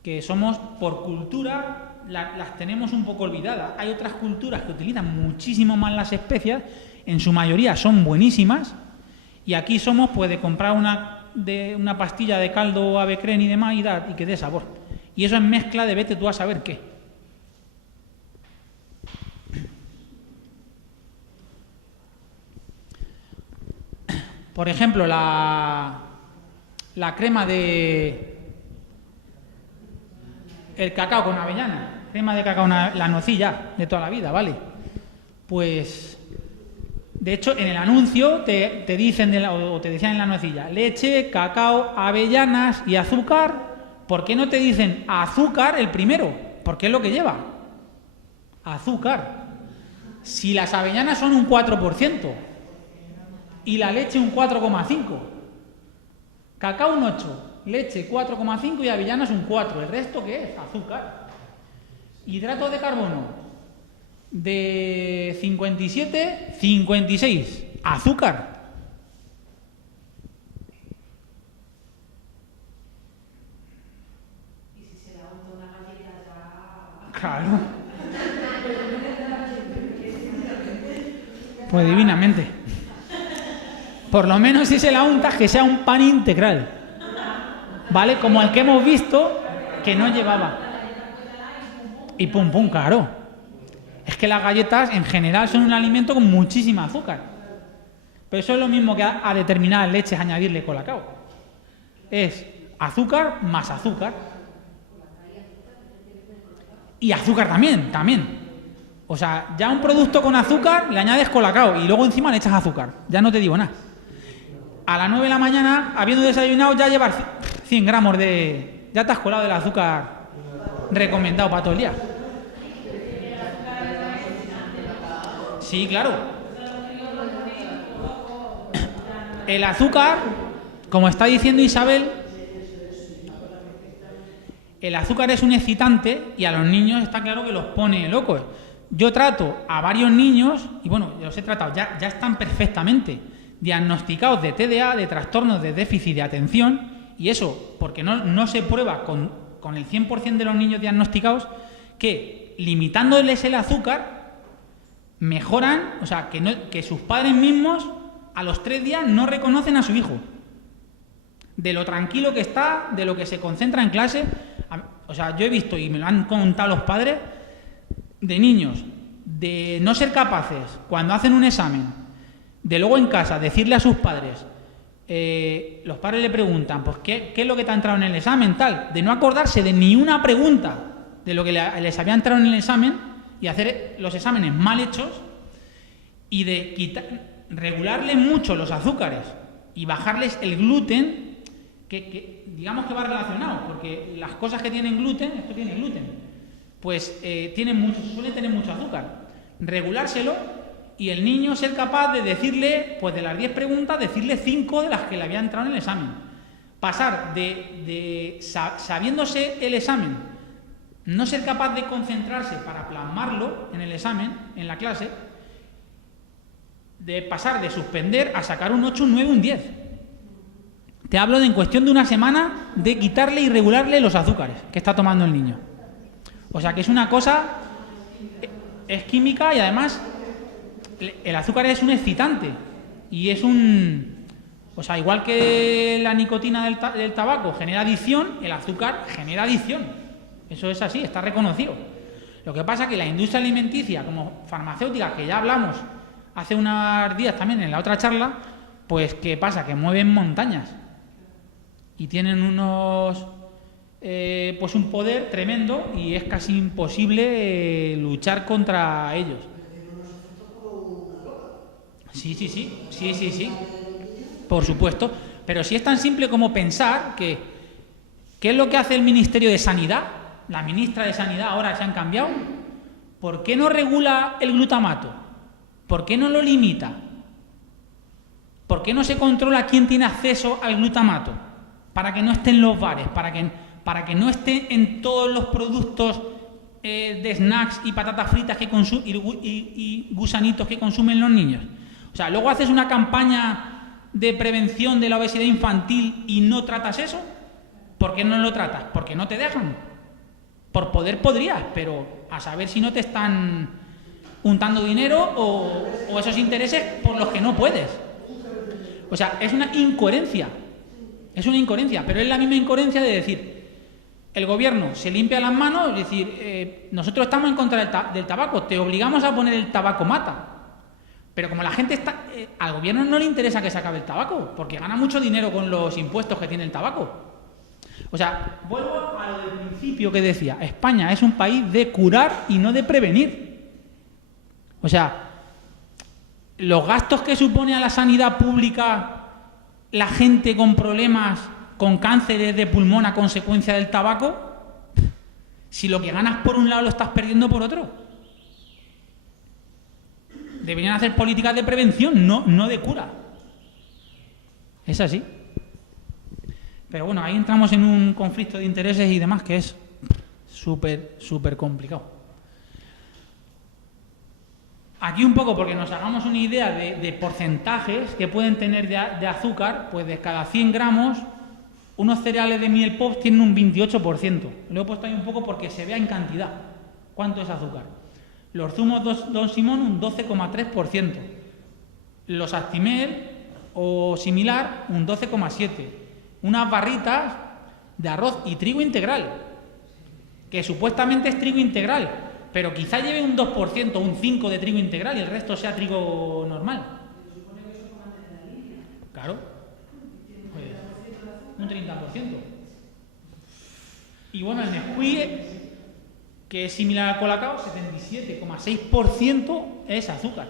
que somos por cultura, las tenemos un poco olvidadas. Hay otras culturas que utilizan muchísimo más las especias, en su mayoría son buenísimas, y aquí somos pues de comprar una pastilla de caldo ave creme y demás y que dé sabor. Y eso es mezcla de vete tú a saber qué. Por ejemplo, la crema de... el cacao con avellana. Crema de cacao, la nocilla de toda la vida, ¿vale? Pues... de hecho, en el anuncio te dicen, o te decían en la nocilla, leche, cacao, avellanas y azúcar. ¿Por qué no te dicen azúcar el primero? Porque es lo que lleva. Azúcar. Si las avellanas son un 4% y la leche un 4,5%, cacao un 8%, leche 4,5% y avellanas un 4%. ¿El resto qué es? Azúcar. Hidrato de carbono de 57, 56. Azúcar. Y si se le unta una galleta ya... Claro. Pues divinamente. Por lo menos si se la untas, que sea un pan integral. ¿Vale? Como el que hemos visto, que no llevaba. Y pum pum, claro. Es que las galletas en general son un alimento con muchísima azúcar. Pero eso es lo mismo que a determinadas leches añadirle colacao. Es azúcar más azúcar. Y azúcar también. O sea, ya un producto con azúcar le añades colacao y luego encima le echas azúcar. Ya no te digo nada. A las 9 de la mañana, habiendo desayunado, ya llevas 100 gramos de... ya te has colado del azúcar recomendado para todo el día. Sí, claro. El azúcar, como está diciendo Isabel, el azúcar es un excitante y a los niños está claro que los pone locos. Yo trato a varios niños, y bueno, los he tratado, ya están perfectamente diagnosticados de TDA, de trastornos de déficit de atención, y eso porque no se prueba con el 100% de los niños diagnosticados, que limitándoles el azúcar mejoran, o sea, que sus padres mismos a los 3 días no reconocen a su hijo. De lo tranquilo que está, de lo que se concentra en clase. O sea, yo he visto, y me lo han contado los padres, de niños, de no ser capaces, cuando hacen un examen, de luego en casa decirle a sus padres, los padres le preguntan, pues ¿qué es lo que te ha entrado en el examen? Tal, de no acordarse de ni una pregunta de lo que les había entrado en el examen y hacer los exámenes mal hechos y de regularles mucho los azúcares y bajarles el gluten, que digamos que va relacionado, porque las cosas que tienen gluten, esto tiene gluten, pues suele tener mucho azúcar. Regulárselo y el niño ser capaz de decirle, pues de las 10 preguntas, decirle 5 de las que le había entrado en el examen. Pasar sabiéndose el examen, no ser capaz de concentrarse para plasmarlo en el examen, en la clase, de pasar de suspender a sacar un 8, un 9, un 10. Te hablo de en cuestión de una semana de quitarle y regularle los azúcares que está tomando el niño. O sea que es una cosa, es química y además el azúcar es un excitante y es o sea, igual que la nicotina del tabaco genera adicción, el azúcar genera adicción. Eso es así, está reconocido. Lo que pasa es que la industria alimenticia, como farmacéutica, que ya hablamos hace unos días también en la otra charla, pues ¿qué pasa? Que mueven montañas y tienen pues un poder tremendo y es casi imposible luchar contra ellos. Sí. Por supuesto. Pero si es tan simple como pensar que ¿qué es lo que hace el Ministerio de Sanidad? La ministra de Sanidad ahora se han cambiado. ¿Por qué no regula el glutamato? ¿Por qué no lo limita? ¿Por qué no se controla quién tiene acceso al glutamato? Para que no esté en los bares, para que no esté en todos los productos de snacks y patatas fritas y gusanitos que consumen los niños. O sea, luego haces una campaña de prevención de la obesidad infantil y no tratas eso. ¿Por qué no lo tratas? Porque no te dejan. Por poder podrías, pero a saber si no te están untando dinero o esos intereses por los que no puedes. O sea, es una incoherencia. Es una incoherencia, pero es la misma incoherencia de decir, el gobierno se limpia las manos, es decir, nosotros estamos en contra del tabaco, te obligamos a poner el tabaco mata. Pero como la gente está... al gobierno no le interesa que se acabe el tabaco, porque gana mucho dinero con los impuestos que tiene el tabaco. O sea, vuelvo a lo del principio que decía, España es un país de curar y no de prevenir. O sea, los gastos que supone a la sanidad pública la gente con problemas, con cánceres de pulmón a consecuencia del tabaco, si lo que ganas por un lado lo estás perdiendo por otro. Deberían hacer políticas de prevención, no de cura. Es así. Pero bueno, ahí entramos en un conflicto de intereses y demás que es súper complicado. Aquí un poco, porque nos hagamos una idea de porcentajes que pueden tener de azúcar, pues de cada 100 gramos, unos cereales de miel pops tienen un 28%. Lo he puesto ahí un poco porque se vea en cantidad cuánto es azúcar. Los zumos Don Simón un 12,3%. Los Actimel o similar un 12,7%. Unas barritas de arroz y trigo integral, que supuestamente es trigo integral, pero quizá lleve un 2%, un 5% de trigo integral y el resto sea trigo normal. Claro. Pues, un 30%. Y bueno, el Nesquik, que es similar al Colacao, 77,6% es azúcar.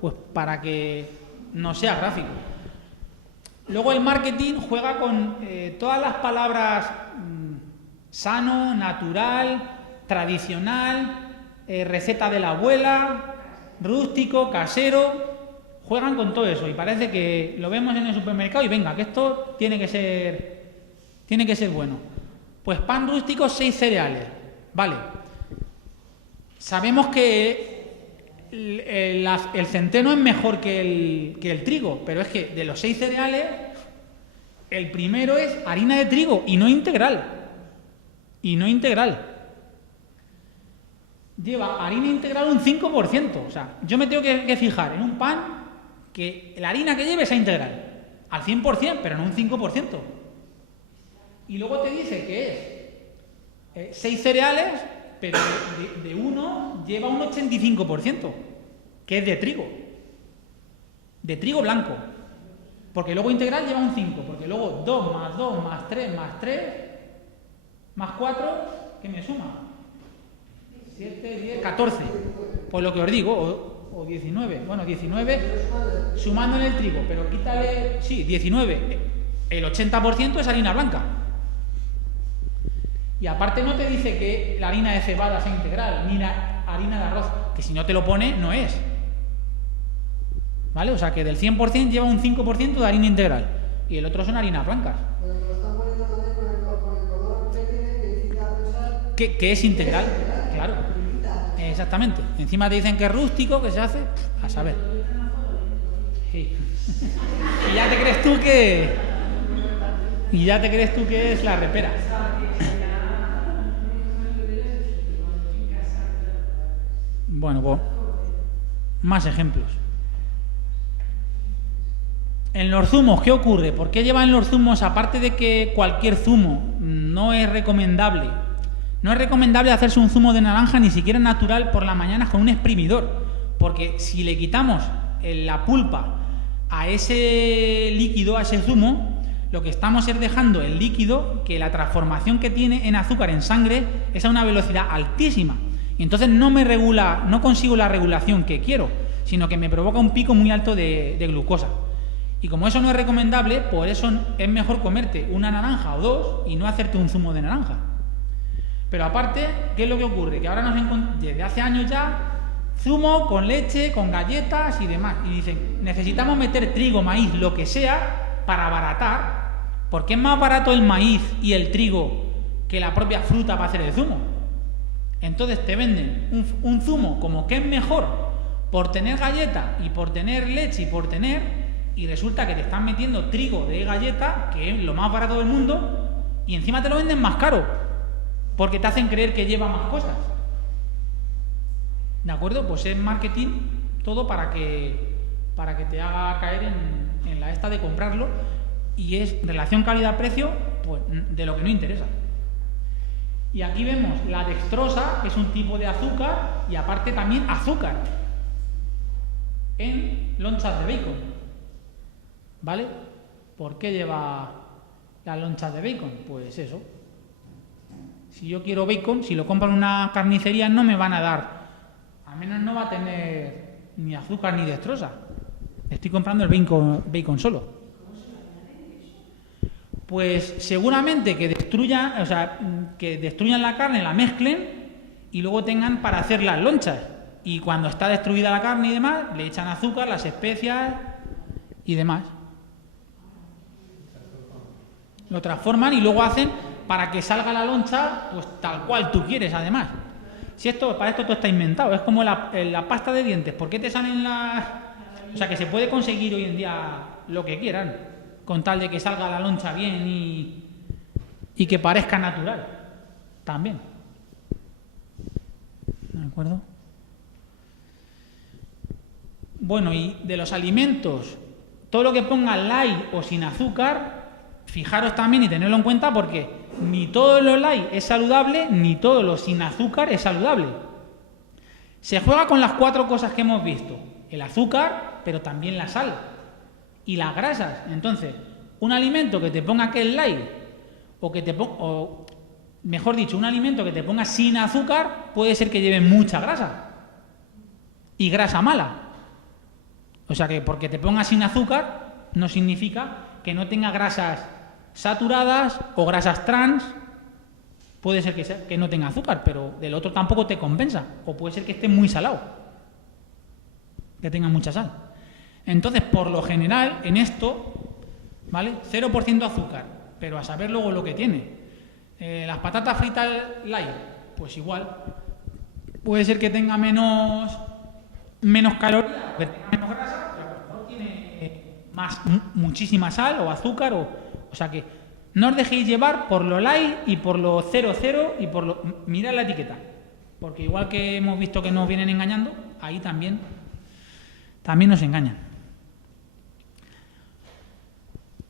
Pues para que no sea gráfico. Luego el marketing juega con todas las palabras sano, natural, tradicional, receta de la abuela, rústico, casero, juegan con todo eso y parece que lo vemos en el supermercado y venga, que esto tiene que ser bueno. Pues pan rústico, 6 cereales, vale. Sabemos que el centeno es mejor que el trigo, pero es que de los 6 cereales, el primero es harina de trigo y no integral. Lleva harina integral un 5%. O sea, yo me tengo que fijar en un pan que la harina que lleve sea integral. Al 100%, pero no un 5%. Y luego te dice que es 6 cereales, pero de uno lleva un 85%, que es de trigo blanco. Porque luego integral lleva un 5%, porque luego 2 más 2 más 3 más 3 más 4, ¿qué me suma? 7, 10, 14. Pues lo que os digo, o 19. Bueno, 19 sumando en el trigo, pero quítale, sí, 19. El 80% es harina blanca. Y aparte no te dice que la harina de cebada sea integral, ni la harina de arroz, que si no te lo pone, no es. ¿Vale? O sea que del 100% lleva un 5% de harina integral. Y el otro son harinas blancas. Pero me lo están poniendo también con el color que tiene, que incita a pensar... Que es integral, claro. Exactamente. Encima te dicen que es rústico, que se hace... A saber. Sí. Y ya te crees tú que es la repera. Bueno, pues más ejemplos. En los zumos, ¿qué ocurre? ¿Por qué llevan los zumos, aparte de que cualquier zumo no es recomendable? No es recomendable hacerse un zumo de naranja, ni siquiera natural, por las mañanas con un exprimidor, porque si le quitamos la pulpa a ese líquido, a ese zumo, lo que estamos es dejando el líquido, que la transformación que tiene en azúcar en sangre es a una velocidad altísima. Y entonces no consigo la regulación que quiero, sino que me provoca un pico muy alto de glucosa. Y como eso no es recomendable, por eso es mejor comerte una naranja o 2 y no hacerte un zumo de naranja. Pero aparte, ¿qué es lo que ocurre? Que ahora desde hace años ya, zumo con leche, con galletas y demás. Y dicen, necesitamos meter trigo, maíz, lo que sea, para abaratar, porque es más barato el maíz y el trigo que la propia fruta para hacer el zumo. Entonces te venden un zumo como que es mejor por tener galleta y por tener leche y resulta que te están metiendo trigo de galleta, que es lo más barato del mundo, y encima te lo venden más caro, porque te hacen creer que lleva más cosas. ¿De acuerdo? Pues es marketing todo para que te haga caer en la esta de comprarlo. y es relación calidad-precio, pues de lo que no interesa. Y aquí vemos la dextrosa, que es un tipo de azúcar, y aparte también azúcar en lonchas de bacon. ¿Vale? ¿Por qué lleva las lonchas de bacon? Pues eso. Si yo quiero bacon, si lo compro en una carnicería no me van a dar, al menos no va a tener ni azúcar ni dextrosa. Estoy comprando el bacon solo. Pues seguramente que destruyan, o sea, que destruyan la carne, la mezclen y luego tengan para hacer las lonchas. Y cuando está destruida la carne y demás, le echan azúcar, las especias y demás. Lo transforman y luego hacen para que salga la loncha, pues tal cual tú quieres, además. Si para esto todo está inventado, es como la pasta de dientes. ¿Por qué te salen las...? O sea, que se puede conseguir hoy en día lo que quieran, con tal de que salga la loncha bien y que parezca natural, también. ¿De acuerdo? Bueno, y de los alimentos, todo lo que ponga light o sin azúcar, fijaros también y tenerlo en cuenta porque ni todo lo light es saludable, ni todo lo sin azúcar es saludable. Se juega con las 4 cosas que hemos visto: el azúcar, pero también la sal y las grasas. Entonces, un alimento que te ponga que es light, o mejor dicho, un alimento que te ponga sin azúcar, puede ser que lleve mucha grasa y grasa mala. O sea que porque te ponga sin azúcar no significa que no tenga grasas saturadas o grasas trans. Puede ser que no tenga azúcar, pero del otro tampoco te compensa. O puede ser que esté muy salado, que tenga mucha sal. Entonces, por lo general, en esto, ¿vale? 0% azúcar, pero a saber luego lo que tiene. Las patatas fritas light, pues igual. Puede ser que tenga menos calorías, que tenga menos grasa, pero a lo mejor tiene muchísima sal o azúcar. O sea que no os dejéis llevar por lo light y por lo 0,0 y por lo... Mirad la etiqueta, porque igual que hemos visto que nos vienen engañando, ahí también nos engañan.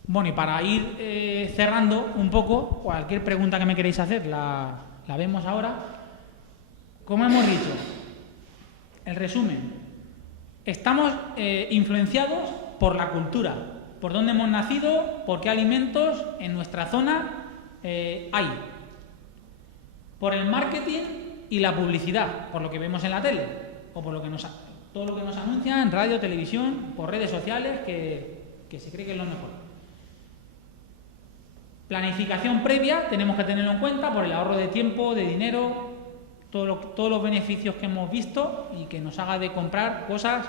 Bueno, y para ir cerrando un poco, cualquier pregunta que me queréis hacer la vemos ahora. Como hemos dicho, el resumen: estamos influenciados por la cultura, por dónde hemos nacido, por qué alimentos en nuestra zona hay, por el marketing y la publicidad, por lo que vemos en la tele o por todo lo que nos anuncian en radio, televisión, por redes sociales, que se cree que es lo mejor. Planificación previa, tenemos que tenerlo en cuenta por el ahorro de tiempo, de dinero, todos los beneficios que hemos visto y que nos haga de comprar cosas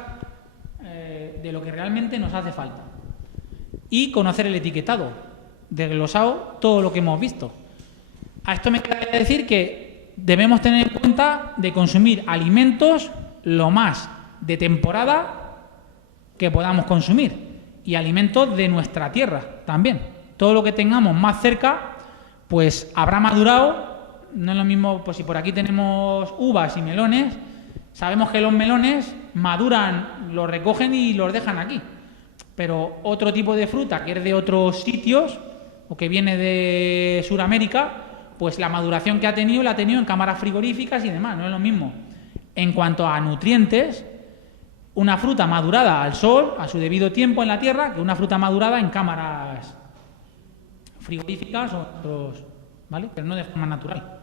de lo que realmente nos hace falta. Y conocer el etiquetado, desglosado todo lo que hemos visto. A esto me queda decir que debemos tener en cuenta de consumir alimentos lo más de temporada que podamos consumir y alimentos de nuestra tierra también. Todo lo que tengamos más cerca, pues habrá madurado. No es lo mismo, pues si por aquí tenemos uvas y melones, sabemos que los melones maduran, los recogen y los dejan aquí. Pero otro tipo de fruta que es de otros sitios o que viene de Sudamérica, pues la maduración que ha tenido la ha tenido en cámaras frigoríficas y demás. No es lo mismo. En cuanto a nutrientes, una fruta madurada al sol, a su debido tiempo en la tierra, que una fruta madurada en cámaras frigoríficas o otros, ¿vale? Pero no de forma natural.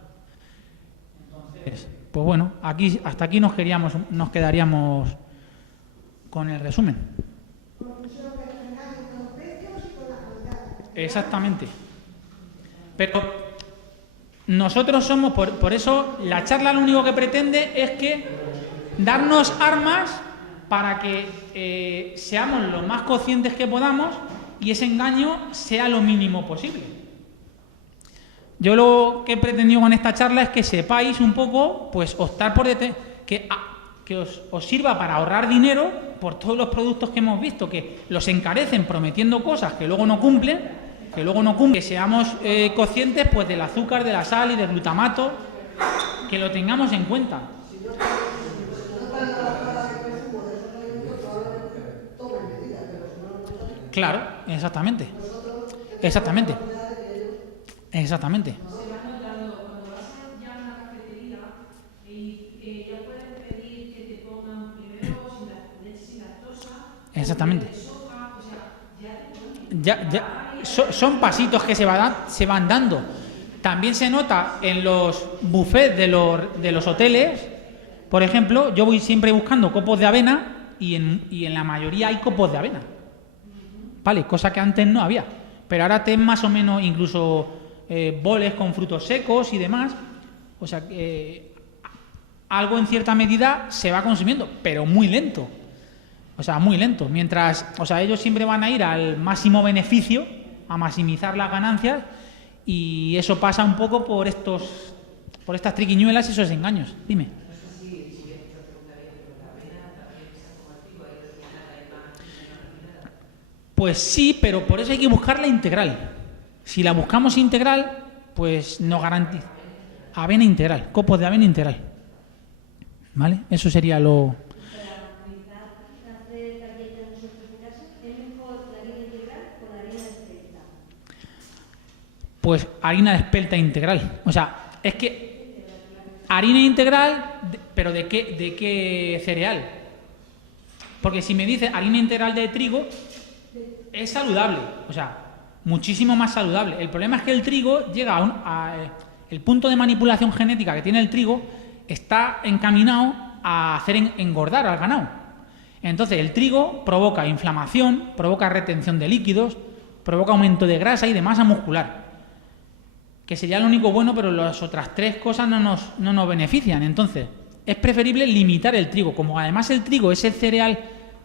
Entonces, pues bueno, hasta aquí nos quedaríamos con el resumen. Exactamente. Pero nosotros somos, por eso la charla lo único que pretende es que darnos armas para que seamos lo más conscientes que podamos y ese engaño sea lo mínimo posible. Yo lo que he pretendido con esta charla es que sepáis un poco, pues optar por que os sirva para ahorrar dinero por todos los productos que hemos visto, que los encarecen prometiendo cosas que luego no cumplen, que seamos conscientes pues del azúcar, de la sal y del glutamato, que lo tengamos en cuenta. Claro, exactamente. Exactamente. Exactamente. Se va notando cuando vas ya a una cafetería y ya pueden pedir que te pongan primero leche sin lactosa, Exactamente. de soja, o sea, ya te ponen. Son pasitos que se van dando. También se nota en los buffets de los hoteles, por ejemplo, yo voy siempre buscando copos de avena y en la mayoría hay copos de avena. Vale, cosa que antes no había. Pero ahora ten más o menos incluso boles con frutos secos y demás. O sea, algo en cierta medida se va consumiendo, pero muy lento. O sea, muy lento. Mientras, o sea, ellos siempre van a ir al máximo beneficio, a maximizar las ganancias, y eso pasa un poco por estas triquiñuelas y esos engaños. Dime. Pues sí, pero por eso hay que buscarla integral. Si la buscamos integral, pues nos garantiza. Avena integral, copos de avena integral. ¿Vale? Eso sería lo... Pues harina de espelta integral. O sea, es que harina integral, pero ¿de qué cereal? Porque si me dices harina integral de trigo, es saludable, o sea, muchísimo más saludable. El problema es que el trigo llega el punto de manipulación genética que tiene el trigo está encaminado a hacer engordar al ganado. Entonces el trigo provoca inflamación, provoca retención de líquidos, provoca aumento de grasa y de masa muscular, que sería lo único bueno, pero las otras tres cosas no nos benefician. Entonces es preferible limitar el trigo. Como además el trigo es el cereal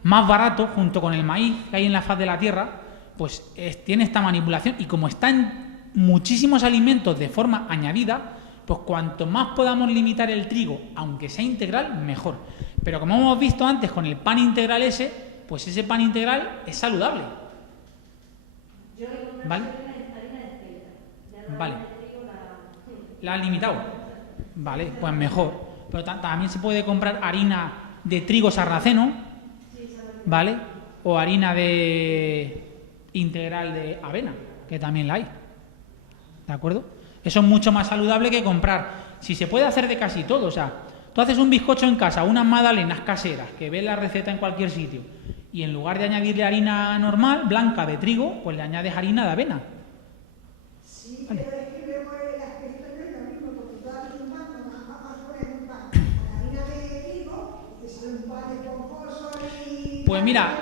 más barato, junto con el maíz que hay en la faz de la tierra, pues tiene esta manipulación, y como está en muchísimos alimentos de forma añadida, pues cuanto más podamos limitar el trigo, aunque sea integral, mejor. Pero como hemos visto antes con el pan integral ese, pues ese pan integral es saludable. ¿Vale? Vale. ¿La has limitado? Vale, pues mejor. Pero también se puede comprar harina de trigo sarraceno, ¿vale? O harina integral de avena, que también la hay. ¿De acuerdo? Eso es mucho más saludable que comprar. Si se puede hacer de casi todo, o sea, tú haces un bizcocho en casa, unas magdalenas caseras, que ves la receta en cualquier sitio, y en lugar de añadirle harina normal, blanca, de trigo, pues le añades harina de avena. Sí, ¿vale? pero es que luego el aspecto no es lo mismo, porque tú haces un pan, más pones un pan con harina de trigo, y sale un pan esponjoso y... Pues mira...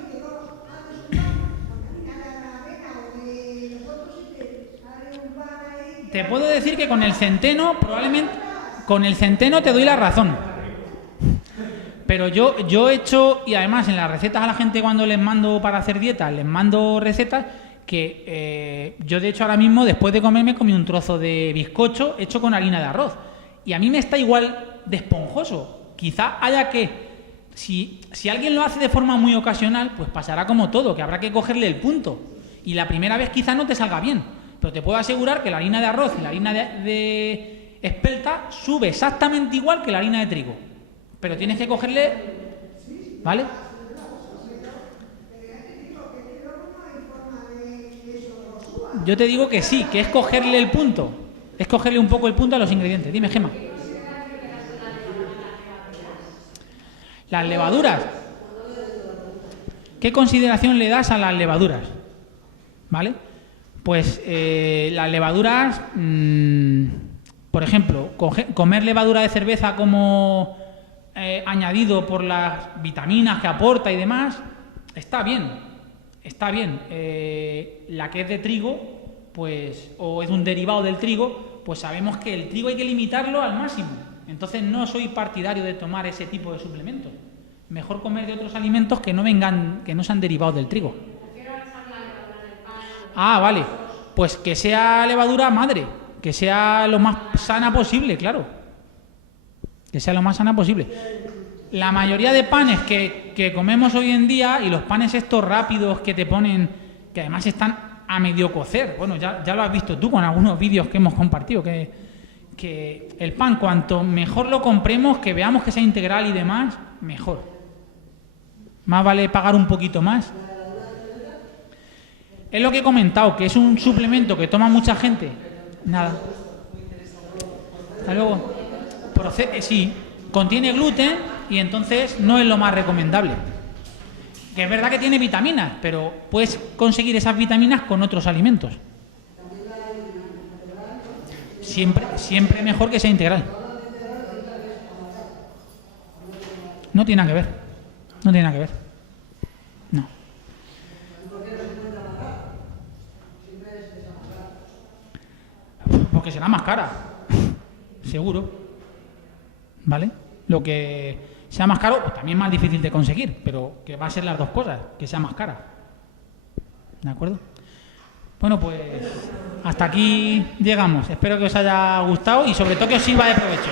y luego haces un pan con harina de avena o de los otros sitios, sale un pan ahí... Te puedo decir que con el centeno, probablemente... Con el centeno te doy la razón. Pero yo he hecho, y además en las recetas a la gente cuando les mando para hacer dietas, les mando recetas que yo de hecho ahora mismo después de comer me comí un trozo de bizcocho hecho con harina de arroz. Y a mí me está igual de esponjoso. Quizá haya que, si alguien lo hace de forma muy ocasional, pues pasará como todo, que habrá que cogerle el punto. Y la primera vez quizá no te salga bien. Pero te puedo asegurar que la harina de arroz y la harina de espelta sube exactamente igual que la harina de trigo. Pero tienes que cogerle... ¿Vale? Yo te digo que sí, que es cogerle el punto. Es cogerle un poco el punto a los ingredientes. Dime, Gemma. Las levaduras. ¿Qué consideración le das a las levaduras? ¿Vale? Pues las levaduras... por ejemplo, comer levadura de cerveza como añadido por las vitaminas que aporta y demás, está bien, está bien. La que es de trigo, pues, o es un derivado del trigo, pues sabemos que el trigo hay que limitarlo al máximo. Entonces no soy partidario de tomar ese tipo de suplementos. Mejor comer de otros alimentos que no sean derivados del trigo. Ah, vale. Pues que sea levadura madre. Que sea lo más sana posible, claro. Que sea lo más sana posible. La mayoría de panes que comemos hoy en día, y los panes estos rápidos que te ponen, que además están a medio cocer, bueno, ya lo has visto tú con algunos vídeos que hemos compartido, que el pan, cuanto mejor lo compremos, que veamos que sea integral y demás, mejor. Más vale pagar un poquito más. Es lo que he comentado, que es un suplemento que toma mucha gente. Nada. Hasta luego. Sí, contiene gluten y entonces no es lo más recomendable. Que es verdad que tiene vitaminas, pero puedes conseguir esas vitaminas con otros alimentos. Siempre mejor que sea integral. No tiene nada que ver. No tiene nada que ver. No. Porque será más cara. Seguro. ¿Vale? Lo que sea más caro, pues también más difícil de conseguir, pero que va a ser las dos cosas, que sea más cara. ¿De acuerdo? Bueno, pues hasta aquí llegamos. Espero que os haya gustado y sobre todo que os sirva de provecho.